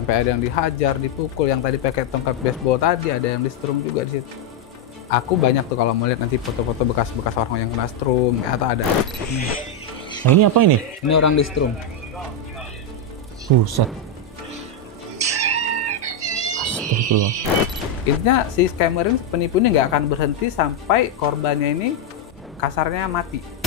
Sampai ada yang dihajar, dipukul, yang tadi pakai tongkat baseball tadi ada yang di strum juga di situ. Aku banyak tuh kalau melihat nanti foto-foto bekas-bekas orang yang kena strum atau ada. Nah ini apa ini? Ini orang di strum. Buset. Astagfirullah. Intinya si scammer ini, penipu ini nggak akan berhenti sampai korbannya ini kasarnya mati.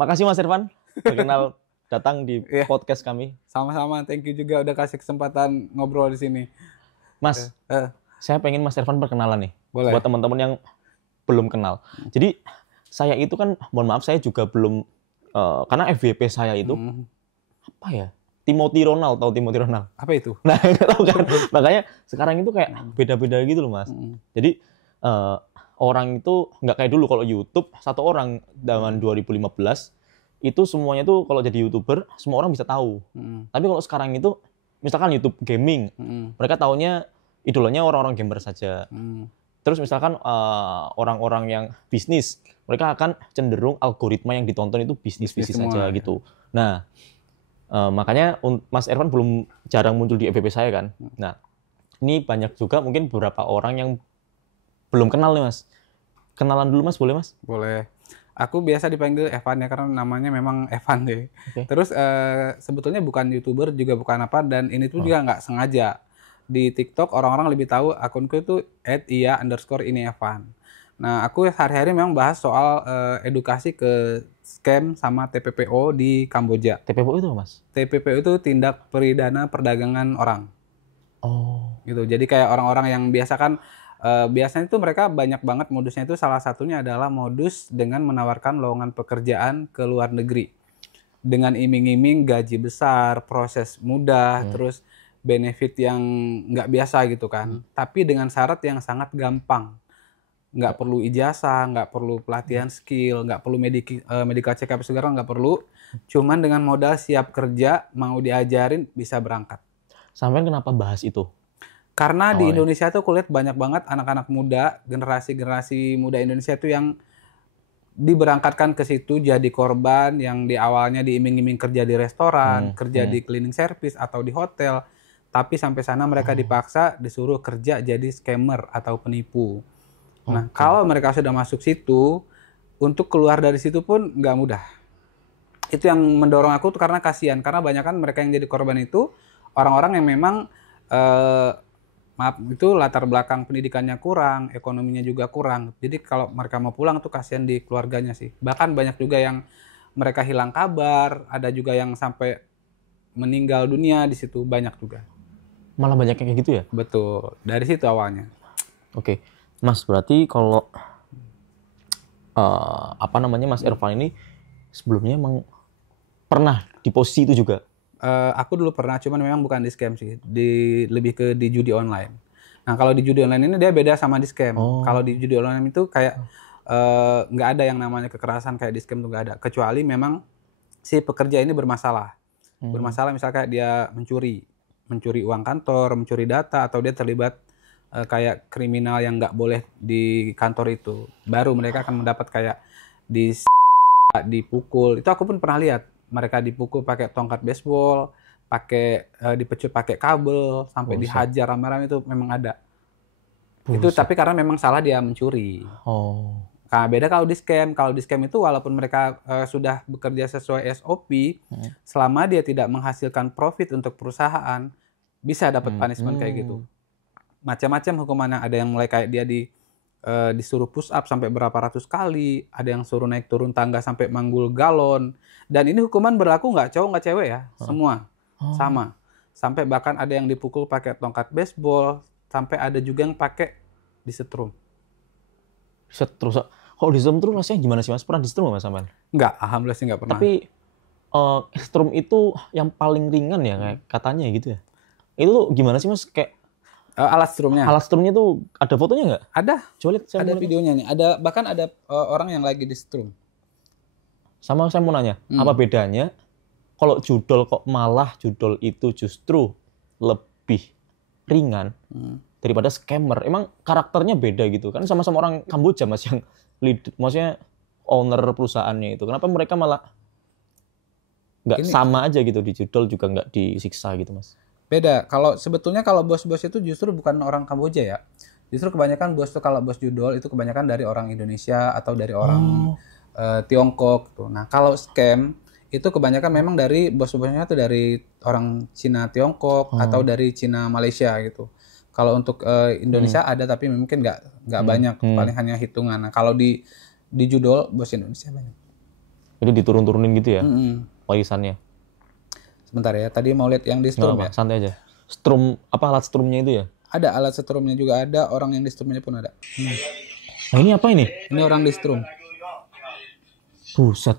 Makasih Mas Irfan, berkenal datang di podcast kami. Sama-sama, thank you juga udah kasih kesempatan ngobrol di sini. Mas, saya pengen Mas Irfan perkenalan nih. Boleh. Buat teman-teman yang belum kenal. Jadi saya itu kan, mohon maaf saya juga belum, karena FYP saya itu, apa ya? Timothy Ronald, tahu Timothy Ronald? Apa itu? Nah, tahu kan? Makanya sekarang itu kayak beda-beda gitu loh Mas. Jadi orang itu nggak kayak dulu kalau YouTube, satu orang zaman 2015 itu semuanya tuh kalau jadi YouTuber semua orang bisa tahu. Tapi kalau sekarang itu misalkan YouTube gaming, mereka taunya idolanya orang-orang gamer saja. Terus misalkan orang-orang yang bisnis, mereka akan cenderung algoritma yang ditonton itu bisnis saja gitu. Nah, makanya Mas Irfan belum jarang muncul di FYP saya kan. Nah, ini banyak juga mungkin beberapa orang yang belum kenal nih Mas. Kenalan dulu Mas, boleh Mas? Boleh. Aku biasa dipanggil Evan ya, karena namanya memang Evan deh. Okay. Terus sebetulnya bukan YouTuber, juga bukan apa, dan ini tuh juga nggak sengaja. Di TikTok orang-orang lebih tahu akunku itu @iya_ini_evan. Nah, aku hari-hari memang bahas soal edukasi ke scam sama TPPO di Kamboja. TPPO itu Mas? TPPO itu tindak pidana perdagangan orang. Oh. Gitu. Jadi kayak orang-orang yang biasa kan, biasanya itu mereka banyak banget modusnya, itu salah satunya adalah modus dengan menawarkan lowongan pekerjaan ke luar negeri. Dengan iming-iming gaji besar, proses mudah, terus benefit yang nggak biasa gitu kan. Tapi dengan syarat yang sangat gampang. Nggak perlu ijazah, nggak perlu pelatihan skill, nggak perlu medical check-up segala, nggak perlu. Cuman dengan modal siap kerja, mau diajarin, bisa berangkat. Sampai kenapa bahas itu? Karena di Indonesia tuh aku lihat banyak banget anak-anak muda, generasi muda Indonesia tuh yang diberangkatkan ke situ jadi korban yang di awalnya diiming-iming kerja di restoran, kerja di cleaning service atau di hotel, tapi sampai sana mereka dipaksa disuruh kerja jadi scammer atau penipu. Nah, kalau mereka sudah masuk situ, untuk keluar dari situ pun nggak mudah. Itu yang mendorong aku tuh, karena kasihan, karena banyak kan mereka yang jadi korban itu orang-orang yang memang itu latar belakang pendidikannya kurang, ekonominya juga kurang. Jadi kalau mereka mau pulang tuh kasihan di keluarganya sih. Bahkan banyak juga yang mereka hilang kabar, ada juga yang sampai meninggal dunia di situ, banyak juga. Malah banyak kayak gitu ya? Betul, dari situ awalnya. Oke, Mas, berarti kalau Mas Irfan ini sebelumnya emang pernah di posisi itu juga? Aku dulu pernah, cuman memang bukan di scam sih, lebih ke di judi online. Nah, kalau di judi online ini dia beda sama di scam. Kalau di judi online itu kayak nggak ada yang namanya kekerasan kayak di scam, tuh nggak ada. Kecuali memang si pekerja ini bermasalah. Bermasalah misalnya kayak dia mencuri uang kantor, mencuri data, atau dia terlibat kayak kriminal yang nggak boleh di kantor itu. Baru mereka akan mendapat kayak dipukul. Itu aku pun pernah lihat. Mereka dipukul pakai tongkat baseball, dipecut pakai kabel, sampai dihajar rame-rame, itu memang ada. Itu tapi karena memang salah dia mencuri. Nah, beda kalau di scam. Kalau di scam itu walaupun mereka sudah bekerja sesuai SOP, selama dia tidak menghasilkan profit untuk perusahaan, bisa dapat punishment kayak gitu. Macam-macam hukumannya. Ada yang mulai kayak dia disuruh push up sampai berapa ratus kali, ada yang suruh naik turun tangga sampai manggul galon. Dan ini hukuman berlaku nggak cowok nggak cewek ya, semua sama. Sampai bahkan ada yang dipukul pakai tongkat baseball, sampai ada juga yang pakai disetrum. Disetrum? Kalau disetrum rasanya gimana sih Mas? Pernah disetrum Mas sampean? Nggak, alhamdulillah sih nggak pernah. Tapi setrum itu yang paling ringan ya, kayak katanya gitu ya. Itu gimana sih Mas? Kayak alat strumnya. Alat strumnya tuh ada fotonya nggak? Ada. Coba lihat. Ada videonya nih. Bahkan ada orang yang lagi di strum. Sama saya mau nanya, apa bedanya kalau judol kok malah judol itu justru lebih ringan daripada scammer? Emang karakternya beda gitu kan? Sama-sama orang Kamboja Mas yang maksudnya owner perusahaannya itu? Kenapa mereka malah nggak sama aja gitu, di judul juga nggak disiksa gitu, Mas? Beda. Sebetulnya kalau bos-bos itu justru bukan orang Kamboja ya. Justru kebanyakan bos tuh, kalau bos judul itu kebanyakan dari orang Indonesia atau dari orang Tiongkok tuh. Nah, kalau scam itu kebanyakan memang dari bos-bosnya tuh dari orang Cina Tiongkok atau dari Cina Malaysia gitu. Kalau untuk Indonesia ada, tapi mungkin nggak banyak, paling hanya hitungan. Nah, kalau di judul bos Indonesia banyak. Itu diturun-turunin gitu ya, warisannya. Sebentar ya, tadi mau lihat yang di strum ya. Santai aja. Strum apa, alat strumnya itu ya? Ada alat strumnya juga ada, orang yang di strumnya pun ada. Nah ini apa ini? Ini orang di strum. Buset.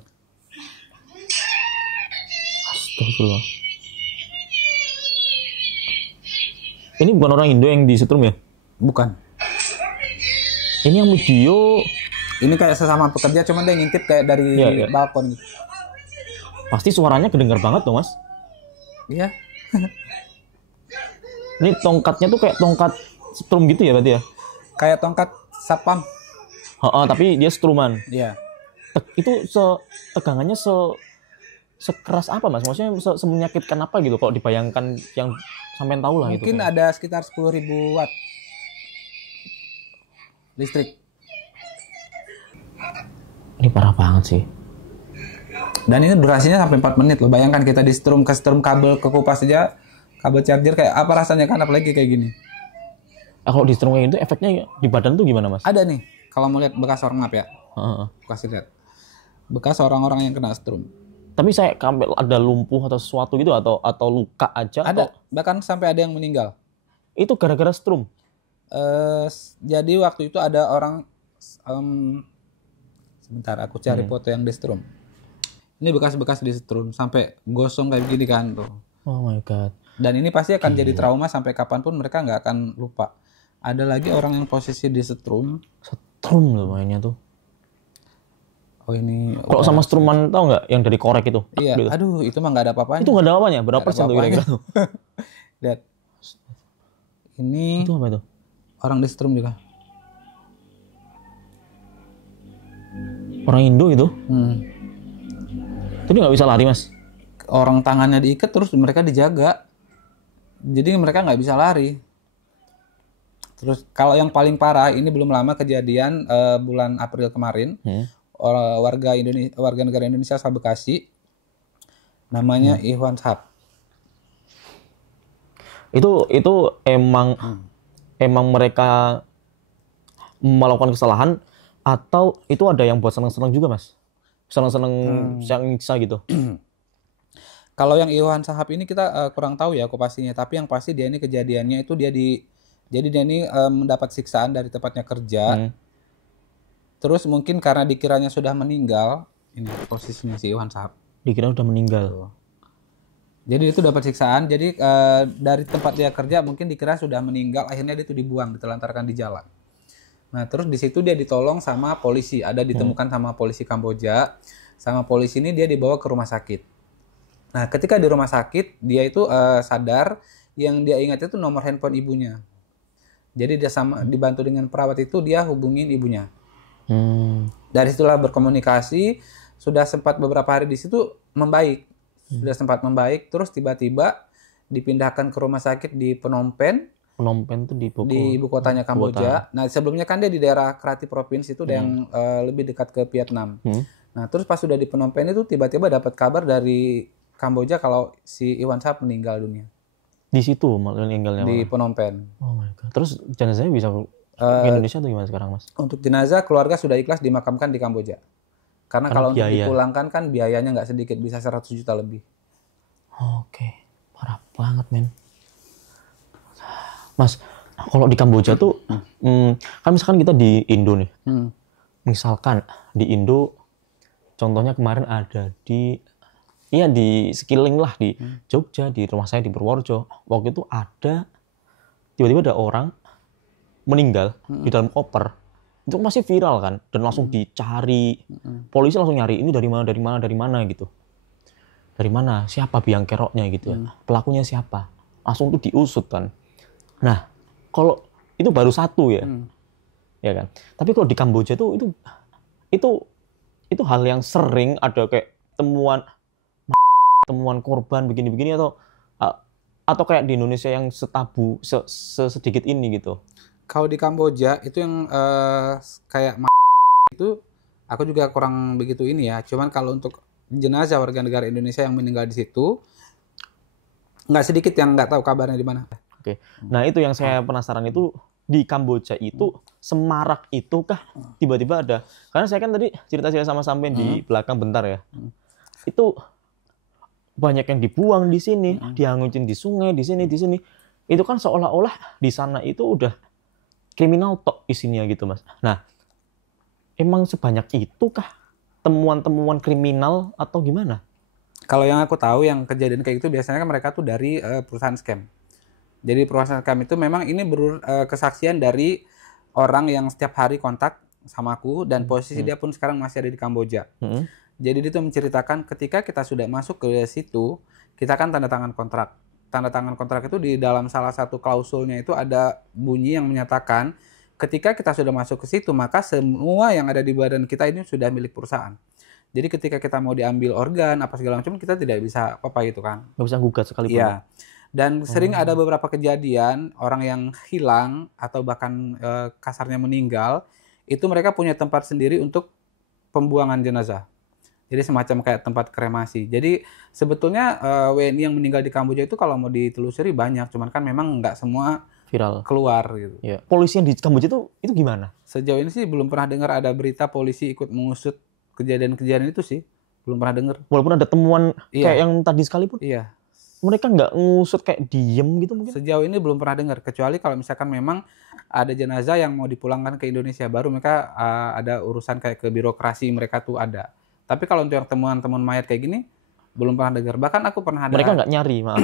Astagfirullah. Ini bukan orang Indo yang di setrum ya? Bukan. Ini yang video. Ini kayak sesama pekerja, cuman dia ngintip kayak dari balkon gitu. Pasti suaranya kedengar banget tuh, Mas. Iya. Ini tongkatnya tuh kayak tongkat strum gitu ya berarti ya? Kayak tongkat satpam. Tapi dia struman. Iya. Itu tegangannya sekeras apa, Mas? Maksudnya semenyakitkan apa gitu kalau dibayangkan yang sampean tahu lah. Mungkin itu ada sekitar 10.000 watt listrik. Ini parah banget sih. Dan ini durasinya sampai 4 menit loh. Bayangkan kita di strum ke strum kabel ke kupas aja, kabel charger kayak apa rasanya kan, apalagi kayak gini. Kalau di strum kayak gitu efeknya di badan tuh gimana, Mas? Ada nih. Kalau mau lihat bekas orang ngap ya. Kasih lihat. Bekas orang-orang yang kena strum. Tapi saya sampai ada lumpuh atau sesuatu gitu atau luka aja. Ada. Bahkan sampai ada yang meninggal. Itu gara-gara strum. Jadi waktu itu ada orang sebentar aku cari foto yang di strum. Ini bekas-bekas di strum sampai gosong kayak gini kan tuh. Oh my god. Dan ini pasti akan jadi trauma sampai kapanpun, mereka nggak akan lupa. Ada lagi orang yang posisi di strum. Strum loh mainnya tuh. Oh ini. Kalau sama struman tau nggak yang dari korek itu? Iya. Gitu. Aduh itu mah nggak ada apa-apanya. Itu nggak ada apa-apanya. Berapa persen tuh kira-kira tuh? Lihat. Ini. Itu apa itu? Orang di strum juga. Orang Indo itu? Jadi nggak bisa lari, Mas? Orang tangannya diikat terus mereka dijaga. Jadi mereka nggak bisa lari. Terus kalau yang paling parah, ini belum lama kejadian bulan April kemarin. Warga negara Indonesia asal Bekasi. Namanya Ikhwan Shahab. Itu emang mereka melakukan kesalahan atau itu ada yang buat seneng-seneng juga, Mas? Seneng-seneng yang nyiksa gitu. Kalau yang Ikhwan Shahab ini kita kurang tahu ya pastinya, tapi yang pasti dia ini kejadiannya itu dia ini mendapat siksaan dari tempatnya kerja. Terus mungkin karena dikiranya sudah meninggal, ini posisinya si Ikhwan Shahab. Dikira sudah meninggal. Jadi itu dapat siksaan, jadi dari tempat dia kerja mungkin dikira sudah meninggal, akhirnya dia itu dibuang, ditelantarkan di jalan. Nah, terus di situ dia ditolong sama polisi, ada ditemukan sama polisi Kamboja. Sama polisi ini dia dibawa ke rumah sakit. Nah, ketika di rumah sakit, dia itu sadar, yang dia ingat itu nomor handphone ibunya. Jadi dia dibantu dengan perawat itu, dia hubungin ibunya. Dari situlah berkomunikasi, sudah sempat beberapa hari di situ membaik. Sudah sempat membaik, terus tiba-tiba dipindahkan ke rumah sakit di Phnom Penh. Phnom Penh itu di ibu kotanya Kamboja. Nah, sebelumnya kan dia di daerah Kratie Provinsi itu yang lebih dekat ke Vietnam. Nah, terus pas sudah di Phnom Penh itu tiba-tiba dapat kabar dari Kamboja kalau si Ikhwan Shahab meninggal dunia. Di situ meninggalnya? Di Phnom Penh. Oh my god. Terus jenazahnya bisa ke Indonesia atau gimana sekarang, Mas? Untuk jenazah keluarga sudah ikhlas dimakamkan di Kamboja. Karena kalau untuk dipulangkan kan biayanya nggak sedikit, bisa 100 juta lebih. Oke, parah banget, men. Mas, kalau di Kamboja tuh, kan misalkan kita di Indo nih. Misalkan di Indo, contohnya kemarin ada di sekeliling lah, di Jogja, di rumah saya di Purworejo. Waktu itu tiba-tiba ada orang meninggal di dalam koper. Itu masih viral kan, dan langsung dicari. Polisi langsung nyari, ini dari mana gitu. Dari mana, siapa biang keroknya gitu ya. Pelakunya siapa. Langsung tuh diusut kan. Nah, kalau itu baru satu ya. Ya kan. Tapi kalau di Kamboja tuh itu itu hal yang sering ada kayak temuan korban begini-begini atau kayak di Indonesia yang setabu sedikit ini gitu. Kalau di Kamboja itu yang kayak itu aku juga kurang begitu ini ya. Cuman kalau untuk jenazah warga negara Indonesia yang meninggal di situ nggak sedikit yang nggak tahu kabarnya di mana. Oke. Nah itu yang saya penasaran itu di Kamboja itu semarak itu kah tiba-tiba ada? Karena saya kan tadi cerita sama sampean di belakang bentar ya. Itu banyak yang dibuang di sini, dihangutin di sungai, di sini. Itu kan seolah-olah di sana itu udah kriminal tok isinya gitu, Mas. Nah, emang sebanyak itu kah temuan-temuan kriminal atau gimana? Kalau yang aku tahu yang kejadian kayak gitu biasanya kan mereka tuh dari perusahaan scam. Jadi perusahaan scam itu memang ini kesaksian dari orang yang setiap hari kontak sama aku dan posisi dia pun sekarang masih ada di Kamboja. Jadi dia tuh menceritakan ketika kita sudah masuk ke situ, kita kan tanda tangan kontrak. Tanda tangan kontrak itu di dalam salah satu klausulnya itu ada bunyi yang menyatakan ketika kita sudah masuk ke situ, maka semua yang ada di badan kita ini sudah milik perusahaan. Jadi ketika kita mau diambil organ, apa segala macam, kita tidak bisa apa-apa gitu kan. Nggak bisa gugat sekalipun. Iya. Dan sering ada beberapa kejadian, orang yang hilang atau bahkan kasarnya meninggal, itu mereka punya tempat sendiri untuk pembuangan jenazah. Jadi semacam kayak tempat kremasi. Jadi sebetulnya WNI yang meninggal di Kamboja itu kalau mau ditelusuri banyak, cuman kan memang nggak semua viral keluar gitu. Ya. Polisi yang di Kamboja itu gimana? Sejauh ini sih belum pernah dengar ada berita polisi ikut mengusut kejadian-kejadian itu sih. Belum pernah dengar. Walaupun ada temuan kayak yang tadi sekalipun? Iya. Mereka nggak ngusut kayak diem gitu mungkin? Sejauh ini belum pernah dengar. Kecuali kalau misalkan memang ada jenazah yang mau dipulangkan ke Indonesia. Baru mereka ada urusan kayak ke birokrasi mereka tuh ada. Tapi kalau untuk yang temuan-temuan mayat kayak gini, belum pernah dengar. Bahkan aku pernah ada... Mereka nggak nyari, maaf.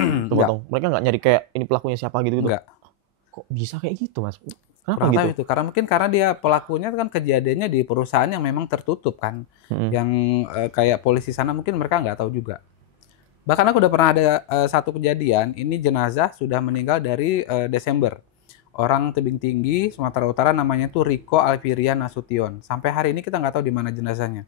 Mereka nggak nyari kayak ini pelakunya siapa gitu? Enggak. Kok bisa kayak gitu, Mas? Kenapa kurang gitu? Tahu itu. Karena dia pelakunya kan kejadiannya di perusahaan yang memang tertutup kan. Yang kayak polisi sana mungkin mereka nggak tahu juga. Bahkan aku udah pernah ada satu kejadian, ini jenazah sudah meninggal dari Desember. Orang tebing tinggi, Sumatera Utara, namanya tuh Riko Alfirian Nasution. Sampai hari ini kita nggak tahu di mana jenazahnya.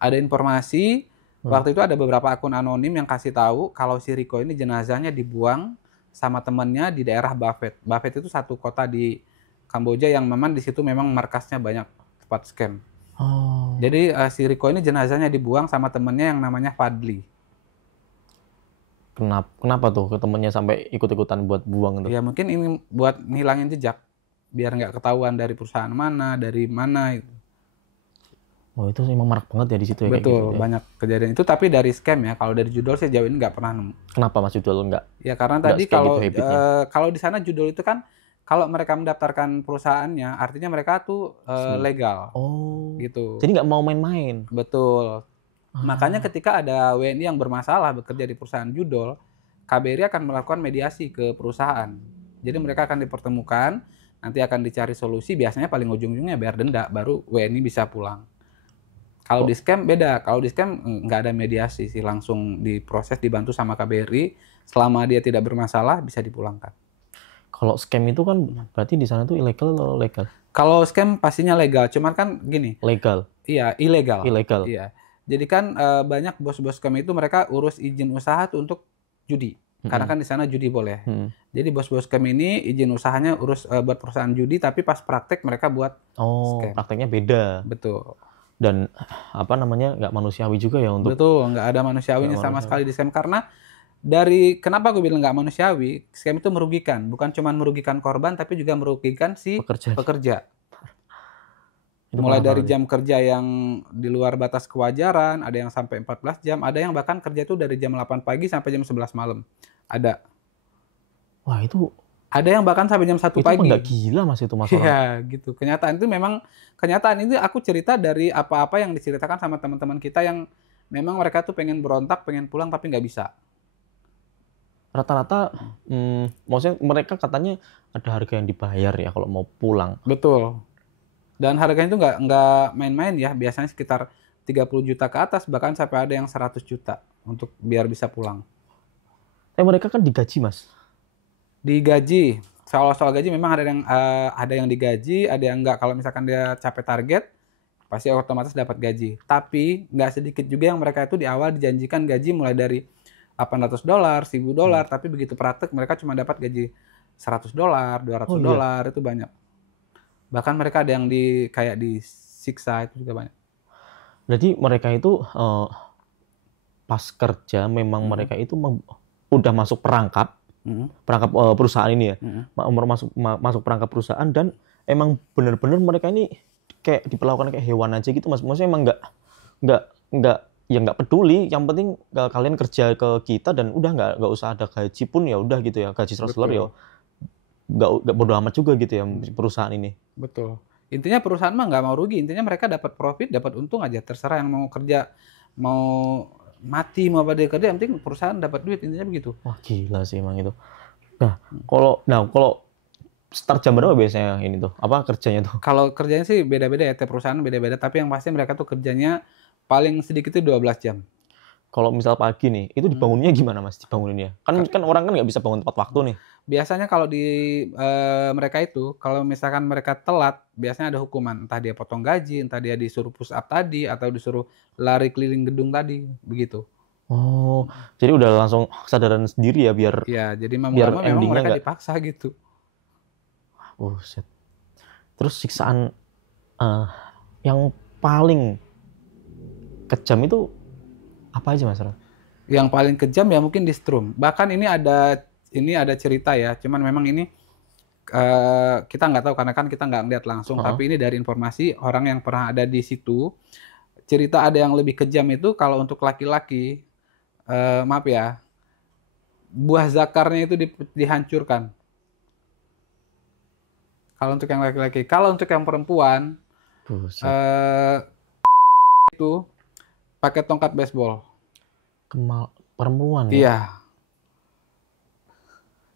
Ada informasi, waktu itu ada beberapa akun anonim yang kasih tahu kalau si Riko ini jenazahnya dibuang sama temannya di daerah Baphet. Baphet itu satu kota di Kamboja yang memang di situ memang markasnya banyak tempat scam. Jadi si Riko ini jenazahnya dibuang sama temannya yang namanya Fadli. Kenapa tuh ke temennya sampai ikut-ikutan buat buang itu? Ya mungkin ini buat ngilangin jejak, biar nggak ketahuan dari perusahaan mana, dari mana. Oh itu memang marak banget ya di situ ya. Betul, kayak gitu, banyak kejadian itu. Tapi dari scam ya, kalau dari judul sih jauh ini nggak pernah nemu. Kenapa Mas judul nggak? Ya karena tadi kalau di sana judul itu kan kalau mereka mendaftarkan perusahaannya, artinya mereka tuh legal. Oh. Gitu. Jadi nggak mau main-main. Betul. Makanya ketika ada WNI yang bermasalah bekerja di perusahaan judul, KBRI akan melakukan mediasi ke perusahaan. Jadi mereka akan dipertemukan, nanti akan dicari solusi, biasanya paling ujung-ujungnya bayar denda, baru WNI bisa pulang. Kalau di scam beda, kalau di scam nggak ada mediasi sih, langsung diproses, dibantu sama KBRI, selama dia tidak bermasalah bisa dipulangkan. Kalau scam itu kan berarti di sana tuh ilegal atau legal? Kalau scam pastinya legal, cuman kan gini. Legal? Iya, ilegal. Ilegal? Iya. Jadi kan banyak bos-bos scam itu mereka urus izin usaha tuh untuk judi. Karena kan di sana judi boleh. Jadi bos-bos scam ini izin usahanya urus buat perusahaan judi, tapi pas praktek mereka buat scam. Prakteknya beda. Betul. Dan apa namanya nggak manusiawi juga ya untuk. Betul, nggak ada manusiawinya sama sekali di scam. Karena kenapa gue bilang nggak manusiawi, scam itu merugikan. Bukan cuma merugikan korban, tapi juga merugikan si pekerja. Mulai dari jam kerja yang di luar batas kewajaran, ada yang sampai 14 jam, ada yang bahkan kerja itu dari jam 8 pagi sampai jam 11 malam. Ada. Wah, itu ada yang bahkan sampai jam 1 pagi. Itu nggak gila Mas itu masalah. Iya, gitu. Kenyataan itu aku cerita dari apa-apa yang diceritakan sama teman-teman kita yang memang mereka tuh pengen berontak, pengen pulang tapi nggak bisa. Rata-rata, maksudnya mereka katanya ada harga yang dibayar ya kalau mau pulang. Betul. Dan harganya itu nggak main-main ya, biasanya sekitar 30 juta ke atas, bahkan sampai ada yang 100 juta untuk biar bisa pulang. Mereka kan digaji, Mas? Digaji. Soal gaji memang ada yang digaji, ada yang nggak. Kalau misalkan dia capai target, pasti otomatis dapat gaji. Tapi nggak sedikit juga yang mereka itu di awal dijanjikan gaji mulai dari $800, $1.000, tapi begitu praktek mereka cuma dapat gaji $100, $200, itu banyak. Bahkan mereka ada yang kayak disiksa, itu juga banyak. Berarti mereka itu pas kerja memang mereka itu udah masuk perangkap perusahaan ini ya, masuk perangkap perusahaan, dan emang benar-benar mereka ini kayak diperlakukan kayak hewan aja gitu, Mas. Maksudnya emang nggak peduli, yang penting kalian kerja ke kita dan udah nggak usah ada gaji pun ya udah gitu ya, gaji $100 ya nggak bodo amat juga gitu ya perusahaan ini. Betul. Intinya perusahaan mah nggak mau rugi, intinya mereka dapat profit, dapat untung aja, terserah yang mau kerja, mau mati mau apa dia kerja, yang penting perusahaan dapat duit, intinya begitu. Wah gila sih emang itu. Nah kalau start jam berapa biasanya ini tuh? Apa kerjanya tuh? Kalau kerjanya sih beda-beda ya, tiap perusahaan beda-beda, tapi yang pasti mereka tuh kerjanya paling sedikit itu 12 jam. Kalau misal pagi nih, itu dibangunnya gimana Mas? Dibanguninnya? Kan orang kan nggak bisa bangun tepat waktu nih. Biasanya kalau di mereka itu, kalau misalkan mereka telat, biasanya ada hukuman. Entah dia potong gaji, entah dia disuruh push up tadi, atau disuruh lari keliling gedung tadi, begitu. Oh, jadi udah langsung kesadaran sendiri ya biar. Ya, jadi memang mereka dipaksa gitu. Set. Terus siksaan yang paling kejam itu apa aja Mas? Yang paling kejam ya mungkin di strum. Bahkan ini ada cerita ya, cuman memang ini kita nggak tahu karena kan kita nggak ngeliat langsung, tapi ini dari informasi orang yang pernah ada di situ. Cerita ada yang lebih kejam itu kalau untuk laki-laki, maaf ya, buah zakarnya itu dihancurkan. Kalau untuk yang laki-laki, kalau untuk yang perempuan, itu pakai tongkat baseball. Perempuan ya? Iya.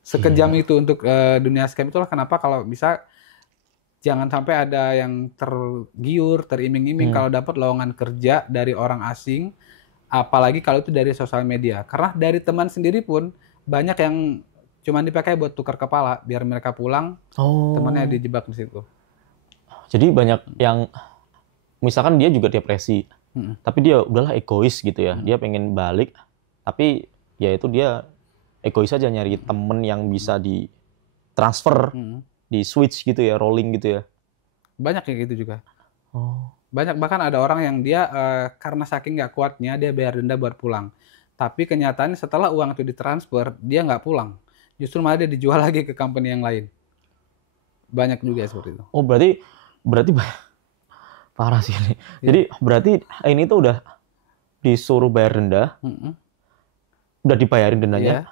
Sekejam itu untuk dunia scam. Itulah kenapa kalau bisa jangan sampai ada yang tergiur, teriming-iming kalau dapat lowongan kerja dari orang asing, apalagi kalau itu dari sosial media. Karena dari teman sendiri pun banyak yang cuma dipakai buat tukar kepala biar mereka pulang, temannya dijebak di situ. Jadi banyak yang misalkan dia juga depresi, tapi dia udahlah egois gitu ya, dia pengen balik, tapi ya itu dia egois aja nyari temen yang bisa di transfer, di switch gitu ya, rolling gitu ya. Banyak kayak gitu juga. Banyak, bahkan ada orang yang dia karena saking nggak kuatnya dia bayar denda buat pulang. Tapi kenyataannya setelah uang itu ditransfer dia nggak pulang, justru malah dia dijual lagi ke company yang lain. Banyak juga seperti itu. Oh berarti parah sih ini. Jadi berarti ini tuh udah disuruh bayar denda, udah dibayarin dendanya,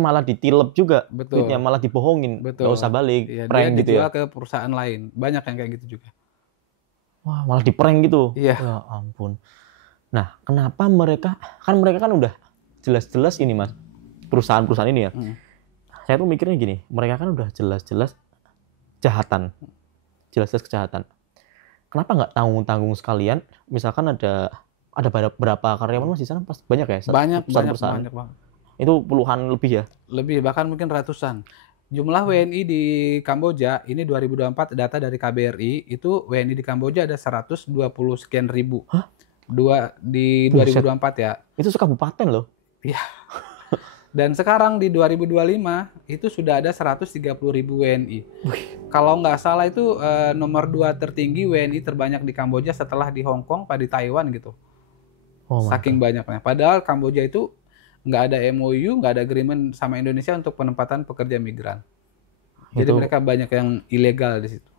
malah ditilep juga, duitnya malah dibohongin, nggak usah balik, prank gitu ya. Dia dijual ke perusahaan lain, banyak yang kayak gitu juga. Wah malah di prank gitu. Iya. Ya ampun. Nah kenapa mereka kan udah jelas-jelas ini Mas, perusahaan ini ya. Saya tuh mikirnya gini, mereka kan udah jelas-jelas kejahatan. Kenapa nggak tanggung sekalian? Misalkan ada berapa karyawan Mas di sana? Pas banyak ya? Banyak banget. Itu puluhan lebih ya? Lebih, bahkan mungkin ratusan. Jumlah WNI di Kamboja, ini 2024 data dari KBRI, itu WNI di Kamboja ada 120 sekian ribu. Hah? Di 2024 ya. Itu sekabupaten loh? Iya. Dan sekarang di 2025 itu sudah ada 130.000 WNI. Kalau nggak salah itu nomor 2 tertinggi WNI terbanyak di Kamboja setelah di Hong Kong, di Taiwan gitu. Saking banyaknya. Padahal Kamboja itu nggak ada MOU, nggak ada agreement sama Indonesia untuk penempatan pekerja migran. Jadi mereka banyak yang ilegal di situ.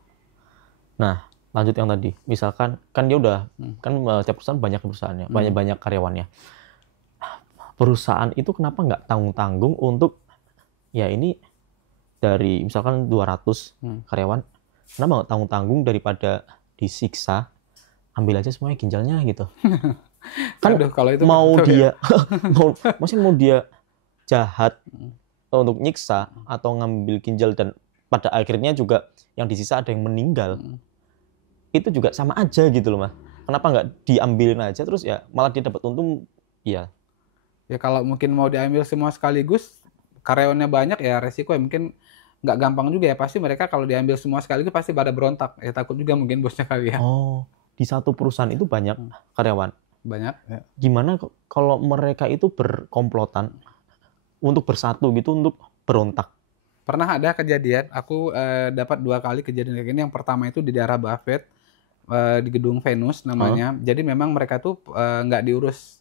Nah, lanjut yang tadi. Misalkan kan dia udah kan tiap perusahaan banyak perusahaannya, banyak karyawannya. Perusahaan itu kenapa nggak tanggung-tanggung untuk ya ini dari misalkan 200 karyawan, kenapa nggak tanggung-tanggung daripada disiksa, ambil aja semuanya ginjalnya gitu. Kan kalau itu mau dia maksudnya mau dia jahat untuk nyiksa atau ngambil ginjal dan pada akhirnya juga yang disisa ada yang meninggal, itu juga sama aja gitu loh Mas. Kenapa nggak diambilin aja terus ya malah dia dapat untung ya. Ya kalau mungkin mau diambil semua sekaligus, karyawannya banyak ya resiko ya mungkin nggak gampang juga ya. Pasti mereka kalau diambil semua sekaligus pasti pada berontak. Ya takut juga mungkin bosnya kali ya. di satu perusahaan itu banyak karyawan. Banyak. Ya. Gimana kalau mereka itu berkomplotan untuk bersatu gitu untuk berontak? Pernah ada kejadian, aku dapat 2 kali kejadian kayak gini. Yang pertama itu di daerah Buffett, di gedung Venus namanya. Jadi memang mereka tuh nggak diurus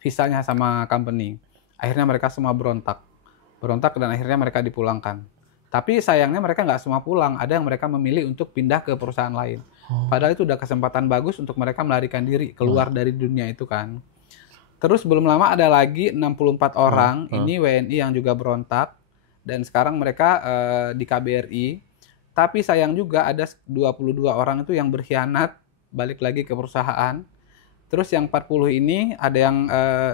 visanya sama company. Akhirnya mereka semua berontak dan akhirnya mereka dipulangkan. Tapi sayangnya mereka nggak semua pulang. Ada yang mereka memilih untuk pindah ke perusahaan lain. Padahal itu udah kesempatan bagus untuk mereka melarikan diri keluar dari dunia itu kan. Terus belum lama ada lagi 64 orang, ini WNI yang juga berontak. Dan sekarang mereka di KBRI. Tapi sayang juga ada 22 orang itu yang berkhianat balik lagi ke perusahaan. Terus yang 40 ini ada yang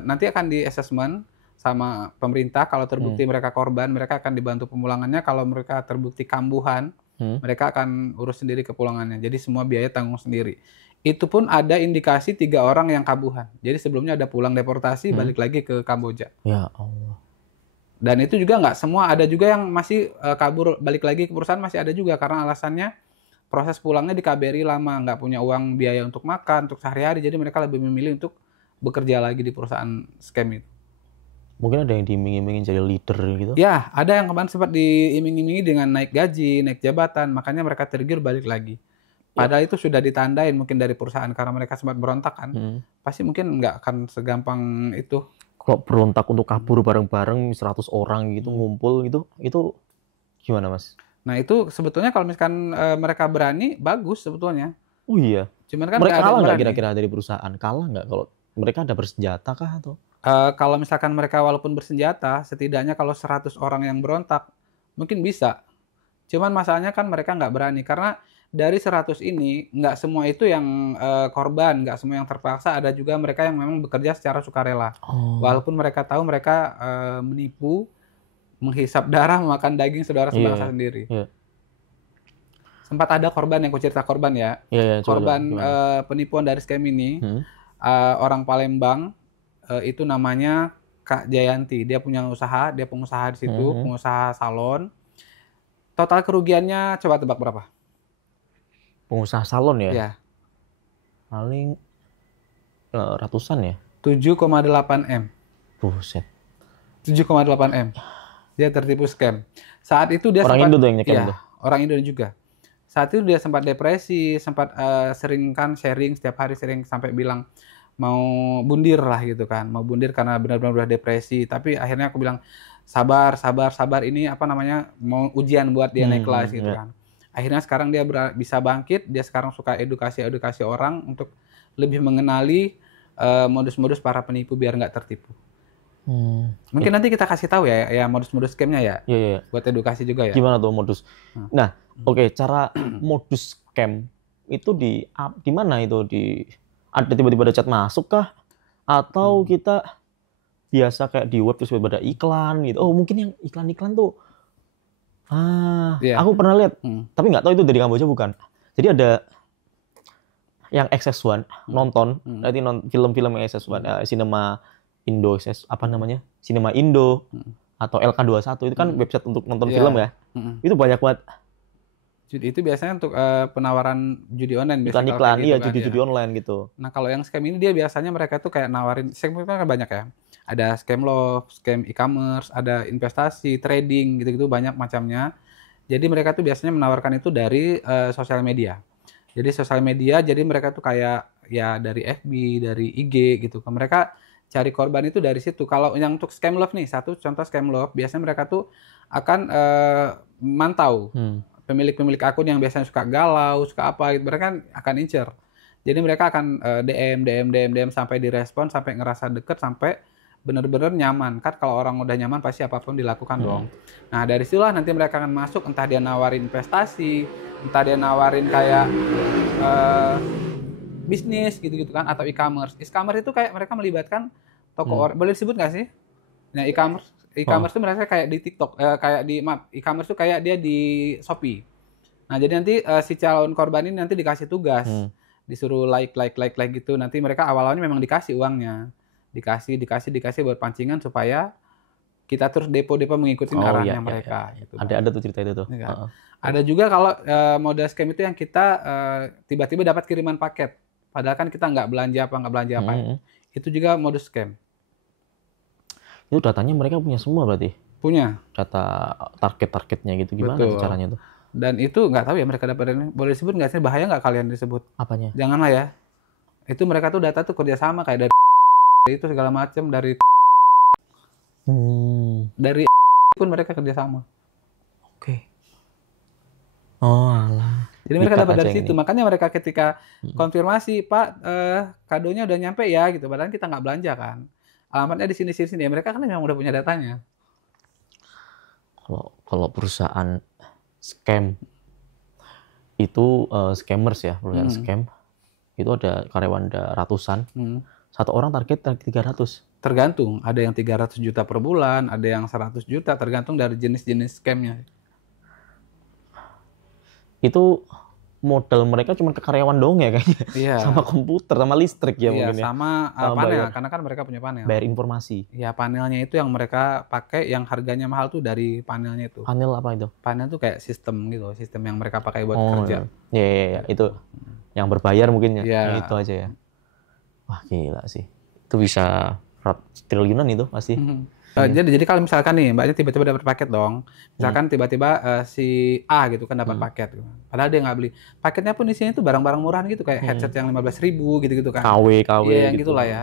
nanti akan di assessment sama pemerintah. Kalau terbukti mereka korban, mereka akan dibantu pemulangannya. Kalau mereka terbukti kambuhan, mereka akan urus sendiri kepulangannya. Jadi semua biaya tanggung sendiri. Itu pun ada indikasi 3 orang yang kambuhan. Jadi sebelumnya ada pulang deportasi, balik lagi ke Kamboja. Ya Allah. Dan itu juga nggak semua, ada juga yang masih kabur balik lagi ke perusahaan, masih ada juga karena alasannya proses pulangnya di KBRI lama, nggak punya uang biaya untuk makan, untuk sehari-hari, jadi mereka lebih memilih untuk bekerja lagi di perusahaan scam itu. Mungkin ada yang diiming-imingin jadi leader gitu? Ya, ada yang kemarin sempat diiming-imingi dengan naik gaji, naik jabatan, makanya mereka tergiur balik lagi. Padahal itu sudah ditandain mungkin dari perusahaan karena mereka sempat berontak kan, pasti mungkin nggak akan segampang itu. Kalau berontak untuk kabur bareng-bareng 100 orang gitu ngumpul gitu, itu gimana Mas? Nah itu sebetulnya kalau misalkan mereka berani, bagus sebetulnya. Oh iya. Cuman kan mereka kalah nggak kira-kira dari perusahaan? Kalah nggak kalau mereka ada bersenjata kah atau? Kalau misalkan mereka walaupun bersenjata, setidaknya kalau 100 orang yang berontak, mungkin bisa. Cuman masalahnya kan mereka nggak berani. Karena dari 100 ini, nggak semua itu yang korban, nggak semua yang terpaksa. Ada juga mereka yang memang bekerja secara sukarela. Walaupun mereka tahu mereka menipu, menghisap darah, memakan daging saudara sebangsa sendiri. Sempat ada korban yang cerita korban ya. Korban penipuan dari scam ini, orang Palembang, itu namanya Kak Jayanti. Dia punya usaha, dia pengusaha di situ, pengusaha salon. Total kerugiannya coba tebak berapa? Pengusaha salon ya? Ya. Paling ratusan ya? 7,8 M. Buset. 7,8 M. Dia tertipu scam. Saat itu dia orang sempat, Indo tuh yang nyekem tuh? Orang Indo juga. Saat itu dia sempat depresi, sempat sering kan sharing, setiap hari sering sampai bilang mau bundir lah gitu kan. Mau bundir karena benar-benar udah depresi. Tapi akhirnya aku bilang, sabar. Ini apa namanya, mau ujian buat dia naik kelas gitu kan. Akhirnya sekarang dia bisa bangkit. Dia sekarang suka edukasi orang untuk lebih mengenali modus-modus para penipu biar nggak tertipu. Mungkin nanti kita kasih tahu ya modus-modus scamnya ya. Iya. Buat edukasi juga ya. Gimana tuh modus? Nah, oke, cara modus scam itu di mana itu? Ada tiba-tiba ada chat masuk kah? Atau kita biasa kayak di web terus ada iklan gitu? Oh, mungkin yang iklan-iklan tuh. Aku pernah lihat. Tapi nggak tahu itu dari Kamboja bukan. Jadi ada yang XS1 nonton, nanti film-film yang XS1, Cinema Indo, apa namanya? Cinema Indo atau LK21 itu kan website untuk nonton film ya. Itu banyak banget. Itu biasanya untuk penawaran judi online. Iklan, iya gitu, judi online gitu. Nah kalau yang scam ini dia biasanya mereka tuh kayak nawarin, scam itu kan banyak ya. Ada scam love, scam e-commerce, ada investasi, trading gitu-gitu banyak macamnya. Jadi mereka tuh biasanya menawarkan itu dari sosial media. Jadi sosial media, jadi mereka tuh kayak ya dari FB, dari IG gitu. Mereka cari korban itu dari situ. Kalau yang untuk scam love nih, satu contoh scam love, biasanya mereka tuh akan mantau pemilik-pemilik akun yang biasanya suka galau, suka apa gitu, mereka akan incer. Jadi mereka akan DM sampai direspon, sampai ngerasa deket, sampai benar-benar nyaman. Kan kalau orang udah nyaman pasti apapun dilakukan dong. Nah dari situlah nanti mereka akan masuk, entah dia nawarin investasi, entah dia nawarin kayak bisnis gitu-gitu kan, atau e-commerce. E-commerce itu kayak mereka melibatkan toko boleh disebut nggak sih? Nah e-commerce itu mereka kayak di TikTok, e-commerce itu kayak dia di Shopee. Nah jadi nanti si calon korban ini nanti dikasih tugas, disuruh like gitu. Nanti mereka awalnya memang dikasih uangnya, dikasih buat pancingan supaya kita terus depo mengikuti arahnya mereka. Gitu. Ada tuh cerita itu tuh. Ya, kan? Ada juga kalau mode scam itu yang kita tiba-tiba dapat kiriman paket. Padahal kan kita nggak belanja apa. Itu juga modus scam. Itu datanya mereka punya semua berarti? Punya. Data target-targetnya gitu, gimana Betul. caranya tuh? Dan itu nggak tahu ya mereka dapat dari, boleh disebut nggak sih? Bahaya nggak kalian disebut? Apanya? Janganlah ya. Itu mereka tuh data tuh kerjasama kayak dari itu segala macam, dari pun mereka kerjasama. Oke. Oh alah. Jadi mereka dapat dari situ. Makanya mereka ketika konfirmasi, Pak, kadonya udah nyampe ya gitu. Padahal kita nggak belanja kan. Alamatnya di sini. Ya, mereka kan memang udah punya datanya. Kalau perusahaan scam itu scammers ya, perusahaan scam itu ada karyawan ratusan. Satu orang target 300. Tergantung, ada yang 300 juta per bulan, ada yang 100 juta, tergantung dari jenis-jenis scamnya. Itu modal mereka cuma ke karyawan doang ya kayaknya. Iya. Sama komputer, sama listrik ya mungkin ya. Sama panel, karena kan mereka punya panel. Bayar informasi. Ya, panelnya itu yang mereka pakai, yang harganya mahal tuh dari panelnya itu. Panel apa itu? Panel tuh kayak sistem gitu, sistem yang mereka pakai buat kerja. Iya, itu yang berbayar mungkin ya. Iya. Yang itu aja ya. Wah gila sih. Itu bisa triliunan itu pasti. Jadi kalau misalkan nih mbaknya tiba-tiba dapat paket dong, misalkan tiba-tiba si A gitu kan dapat paket, padahal dia nggak beli. Paketnya pun isinya tuh barang-barang murahan gitu kayak headset yang 15.000 gitu-gitu kan. KW Iya, yang gitu gitulah ya.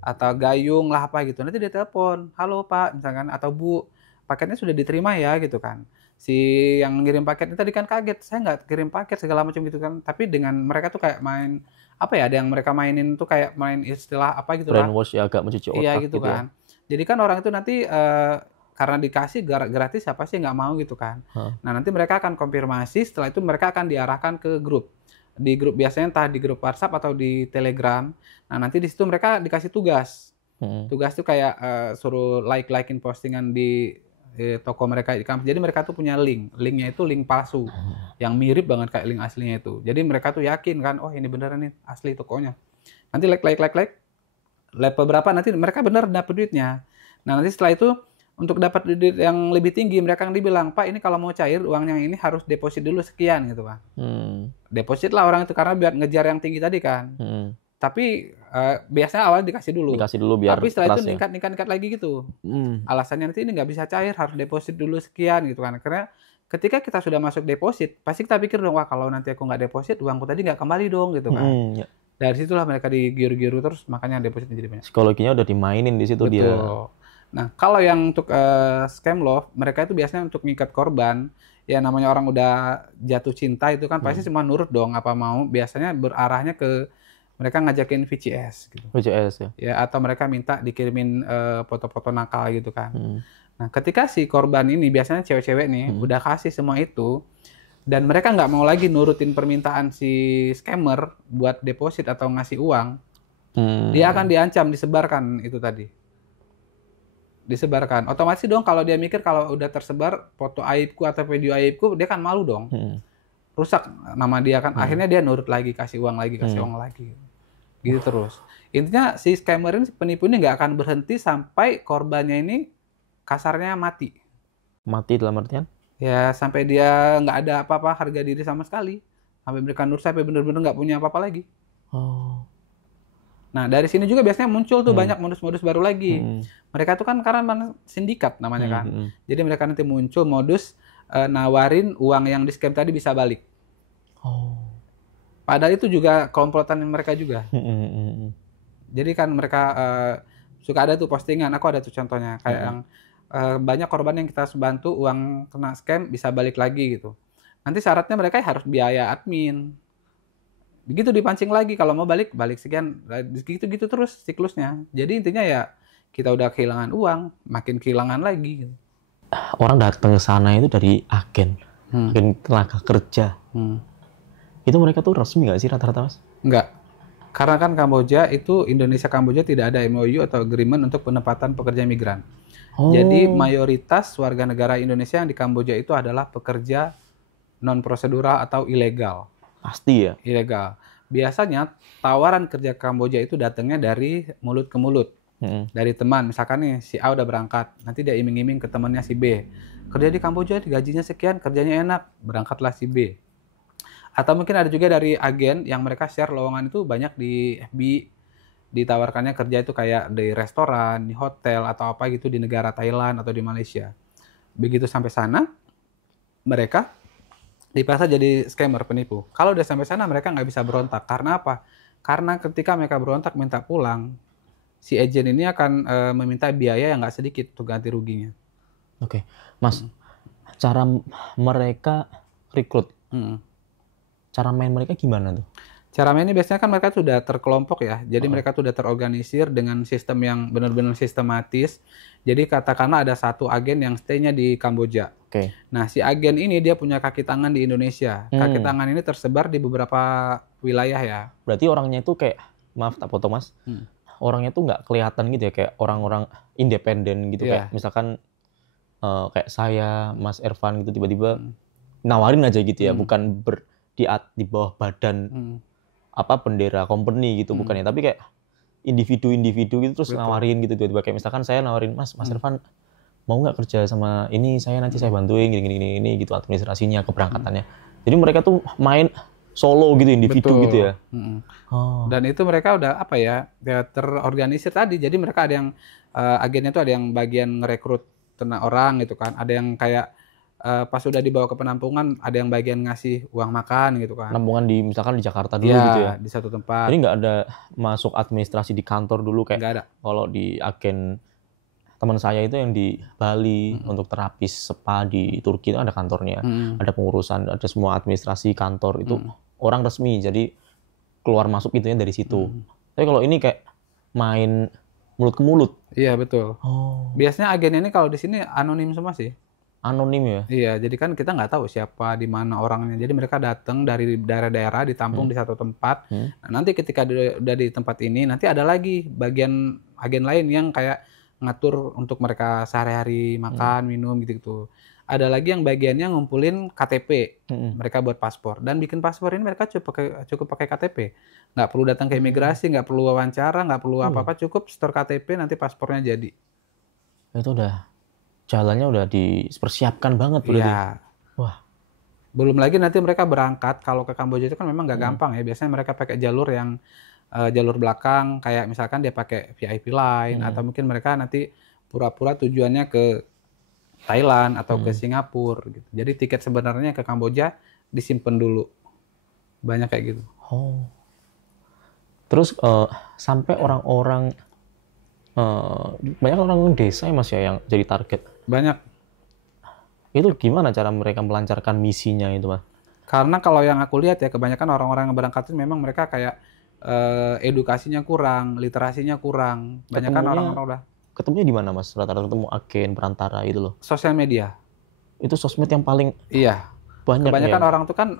Atau gayung lah apa gitu. Nanti dia telepon, halo Pak, misalkan, atau Bu, paketnya sudah diterima ya gitu kan. Si yang ngirim paket itu tadi kan kaget, saya nggak kirim paket segala macam gitu kan. Tapi dengan mereka tuh kayak main apa ya? Ada yang mereka mainin tuh kayak main istilah apa gitu lah. Brainwash ya, agak mencuci otak iya gitu kan. Ya. Jadi kan orang itu nanti karena dikasih gratis siapa sih nggak mau gitu kan. Nah nanti mereka akan konfirmasi, setelah itu mereka akan diarahkan ke grup. Di grup biasanya entah di grup WhatsApp atau di Telegram. Nah nanti di situ mereka dikasih tugas. Tugas tuh kayak suruh like-in postingan di toko mereka di kampus. Jadi mereka tuh punya link. Linknya itu link palsu. Yang mirip banget kayak link aslinya itu. Jadi mereka tuh yakin kan, oh ini beneran nih asli tokonya. Nanti like. Level berapa nanti mereka benar dapat duitnya. Nah nanti setelah itu untuk dapat duit yang lebih tinggi mereka yang dibilang, Pak ini kalau mau cair uangnya ini harus deposit dulu sekian gitu Pak. Deposit lah orang itu karena biar ngejar yang tinggi tadi kan. Tapi biasanya awalnya dikasih dulu biar. Tapi setelah itu meningkat lagi gitu. Alasannya nanti ini nggak bisa cair harus deposit dulu sekian gitu kan. Karena ketika kita sudah masuk deposit pasti kita pikir dong, wah kalau nanti aku nggak deposit uangku tadi nggak kembali dong gitu kan. Dari situlah mereka digiru-giru terus, makanya depositnya jadi banyak. Psikologinya udah dimainin di situ. Betul. Dia. Nah, kalau yang untuk scam love, mereka itu biasanya untuk ngikat korban. Ya namanya orang udah jatuh cinta itu kan pasti semua nurut dong apa mau. Biasanya berarahnya ke mereka ngajakin VCS gitu. VCS ya. Ya atau mereka minta dikirimin foto-foto nakal gitu kan. Nah, ketika si korban ini biasanya cewek-cewek nih udah kasih semua itu, dan mereka nggak mau lagi nurutin permintaan si scammer buat deposit atau ngasih uang, dia akan diancam, disebarkan itu tadi. Disebarkan. Otomatis dong kalau dia mikir kalau udah tersebar foto aibku atau video aibku, dia kan malu dong. Rusak nama dia kan. Akhirnya dia nurut lagi, kasih uang lagi. Gitu terus. Intinya si scammer ini, penipu ini nggak akan berhenti sampai korbannya ini kasarnya mati. Mati dalam artian? Ya sampai dia nggak ada apa-apa harga diri sama sekali, sampai mereka nur sampai benar-benar nggak punya apa-apa lagi. Nah dari sini juga biasanya muncul tuh banyak modus-modus baru lagi. Mereka tuh kan karena sindikat namanya kan. Jadi mereka nanti muncul modus nawarin uang yang di scam tadi bisa balik. Padahal itu juga komplotan mereka juga. Jadi kan mereka suka ada tuh postingan, aku ada tuh contohnya kayak yang banyak korban yang kita bantu uang kena scam bisa balik lagi gitu. Nanti syaratnya mereka harus biaya admin. Begitu dipancing lagi kalau mau balik sekian, gitu terus siklusnya. Jadi intinya ya kita udah kehilangan uang, makin kehilangan lagi. Gitu. Orang datang ke sana itu dari agen tenaga kerja. Itu mereka tuh resmi nggak sih rata-rata mas? Nggak. Karena kan Kamboja itu Indonesia-Kamboja tidak ada MOU atau agreement untuk penempatan pekerja migran. Jadi mayoritas warga negara Indonesia yang di Kamboja itu adalah pekerja non-prosedural atau ilegal. Pasti ya? Ilegal. Biasanya tawaran kerja Kamboja itu datangnya dari mulut ke mulut. Dari teman. Misalkan nih si A udah berangkat. Nanti dia iming-iming ke temannya si B. Kerja di Kamboja gajinya sekian, kerjanya enak. Berangkatlah si B. Atau mungkin ada juga dari agen yang mereka share lowongan itu banyak di FB, ditawarkannya kerja itu kayak di restoran, di hotel, atau apa gitu di negara Thailand atau di Malaysia. Begitu sampai sana, mereka dipaksa jadi scammer, penipu. Kalau udah sampai sana mereka nggak bisa berontak. Karena apa? Karena ketika mereka berontak minta pulang, si agen ini akan meminta biaya yang nggak sedikit untuk ganti ruginya. Oke, Mas, cara mereka rekrut, cara main mereka gimana tuh? Cara mainnya biasanya kan mereka sudah terkelompok ya. Jadi mereka sudah terorganisir dengan sistem yang benar-benar sistematis. Jadi katakanlah ada satu agen yang stay-nya di Kamboja. Oke. Nah, si agen ini dia punya kaki tangan di Indonesia. Kaki tangan ini tersebar di beberapa wilayah ya. Berarti orangnya itu kayak, maaf tak potong Mas, orangnya tuh nggak kelihatan gitu ya, kayak orang-orang independen gitu. Kayak misalkan kayak saya, Mas Ervan gitu tiba-tiba nawarin aja gitu ya, bukan di bawah badan apa bendera company gitu bukan ya, tapi kayak individu-individu gitu terus nawarin gitu tiba-tiba, kayak misalkan saya nawarin Mas Irfan mau nggak kerja sama ini, saya nanti saya bantuin gini gitu administrasinya, keberangkatannya. Jadi mereka tuh main solo gitu, individu gitu ya. Dan itu mereka udah apa ya terorganisir tadi. Jadi mereka ada yang agennya tuh ada yang bagian ngerekrut orang gitu kan, ada yang kayak pas sudah dibawa ke penampungan ada yang bagian ngasih uang makan gitu kan. Penampungan misalkan di Jakarta dulu gitu ya. Di satu tempat. Jadi nggak ada masuk administrasi di kantor dulu kayak nggak ada. Kalau di agen teman saya itu yang di Bali untuk terapis spa di Turki itu ada kantornya, ada pengurusan, ada semua administrasi kantor itu orang resmi, jadi keluar masuk itunya dari situ. Tapi kalau ini kayak main mulut ke mulut. Iya betul. Biasanya agen ini kalau di sini anonim semua sih. Anonim ya? Iya, jadi kan kita nggak tahu siapa di mana orangnya. Jadi mereka datang dari daerah-daerah, ditampung di satu tempat. Nah, nanti ketika udah di tempat ini, nanti ada lagi bagian agen lain yang kayak ngatur untuk mereka sehari-hari makan, minum gitu-gitu. Ada lagi yang bagiannya ngumpulin KTP, mereka buat paspor. Dan bikin paspor ini mereka cukup pakai KTP. Nggak perlu datang ke imigrasi, nggak perlu wawancara, nggak perlu apa-apa, cukup store KTP, nanti paspornya jadi. Itu udah jalannya udah dipersiapkan banget berarti. Iya. Wah. Belum lagi nanti mereka berangkat, kalau ke Kamboja itu kan memang nggak gampang ya. Biasanya mereka pakai jalur yang jalur belakang, kayak misalkan dia pakai VIP line, atau mungkin mereka nanti pura-pura tujuannya ke Thailand atau ke Singapura gitu. Jadi tiket sebenarnya ke Kamboja disimpan dulu. Banyak kayak gitu. Terus sampai orang-orang banyak orang desa ya Mas ya yang jadi target. Banyak. Itu gimana cara mereka melancarkan misinya itu Mas? Karena kalau yang aku lihat ya kebanyakan orang-orang yang berangkat itu memang mereka kayak edukasinya kurang, literasinya kurang. Banyak kan orang-orang udah. Ketemunya di mana Mas? Rata-rata ketemu agen perantara itu loh. Sosial media. Itu sosmed yang paling banyak. Kebanyakan orang tuh kan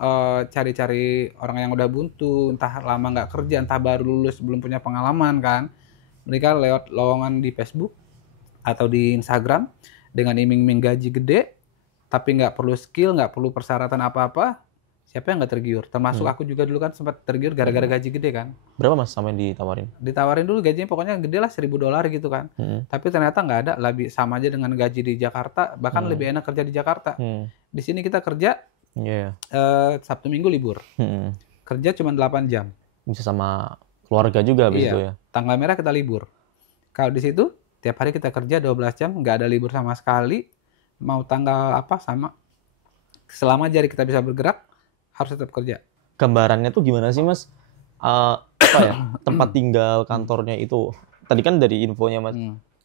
cari-cari orang yang udah buntu, entah lama nggak kerja, entah baru lulus belum punya pengalaman kan. Mereka lewat lowongan di Facebook atau di Instagram dengan iming-iming gaji gede, tapi nggak perlu skill, nggak perlu persyaratan apa-apa. Siapa yang nggak tergiur? Termasuk aku juga dulu kan sempat tergiur gara-gara gaji gede kan. Berapa Mas sama yang ditawarin? Ditawarin dulu gajinya pokoknya gede lah, $1.000 gitu kan. Tapi ternyata nggak ada, lebih sama aja dengan gaji di Jakarta, bahkan lebih enak kerja di Jakarta. Di sini kita kerja Sabtu Minggu libur. Kerja cuma 8 jam. Bisa sama keluarga juga habis itu ya. Tanggal merah kita libur. Kalau di situ tiap hari kita kerja 12 jam, nggak ada libur sama sekali. Mau tanggal apa sama. Selama jari kita bisa bergerak, harus tetap kerja. Gambarannya tuh gimana sih Mas? Apa ya? Tempat tinggal kantornya itu. Tadi kan dari infonya Mas,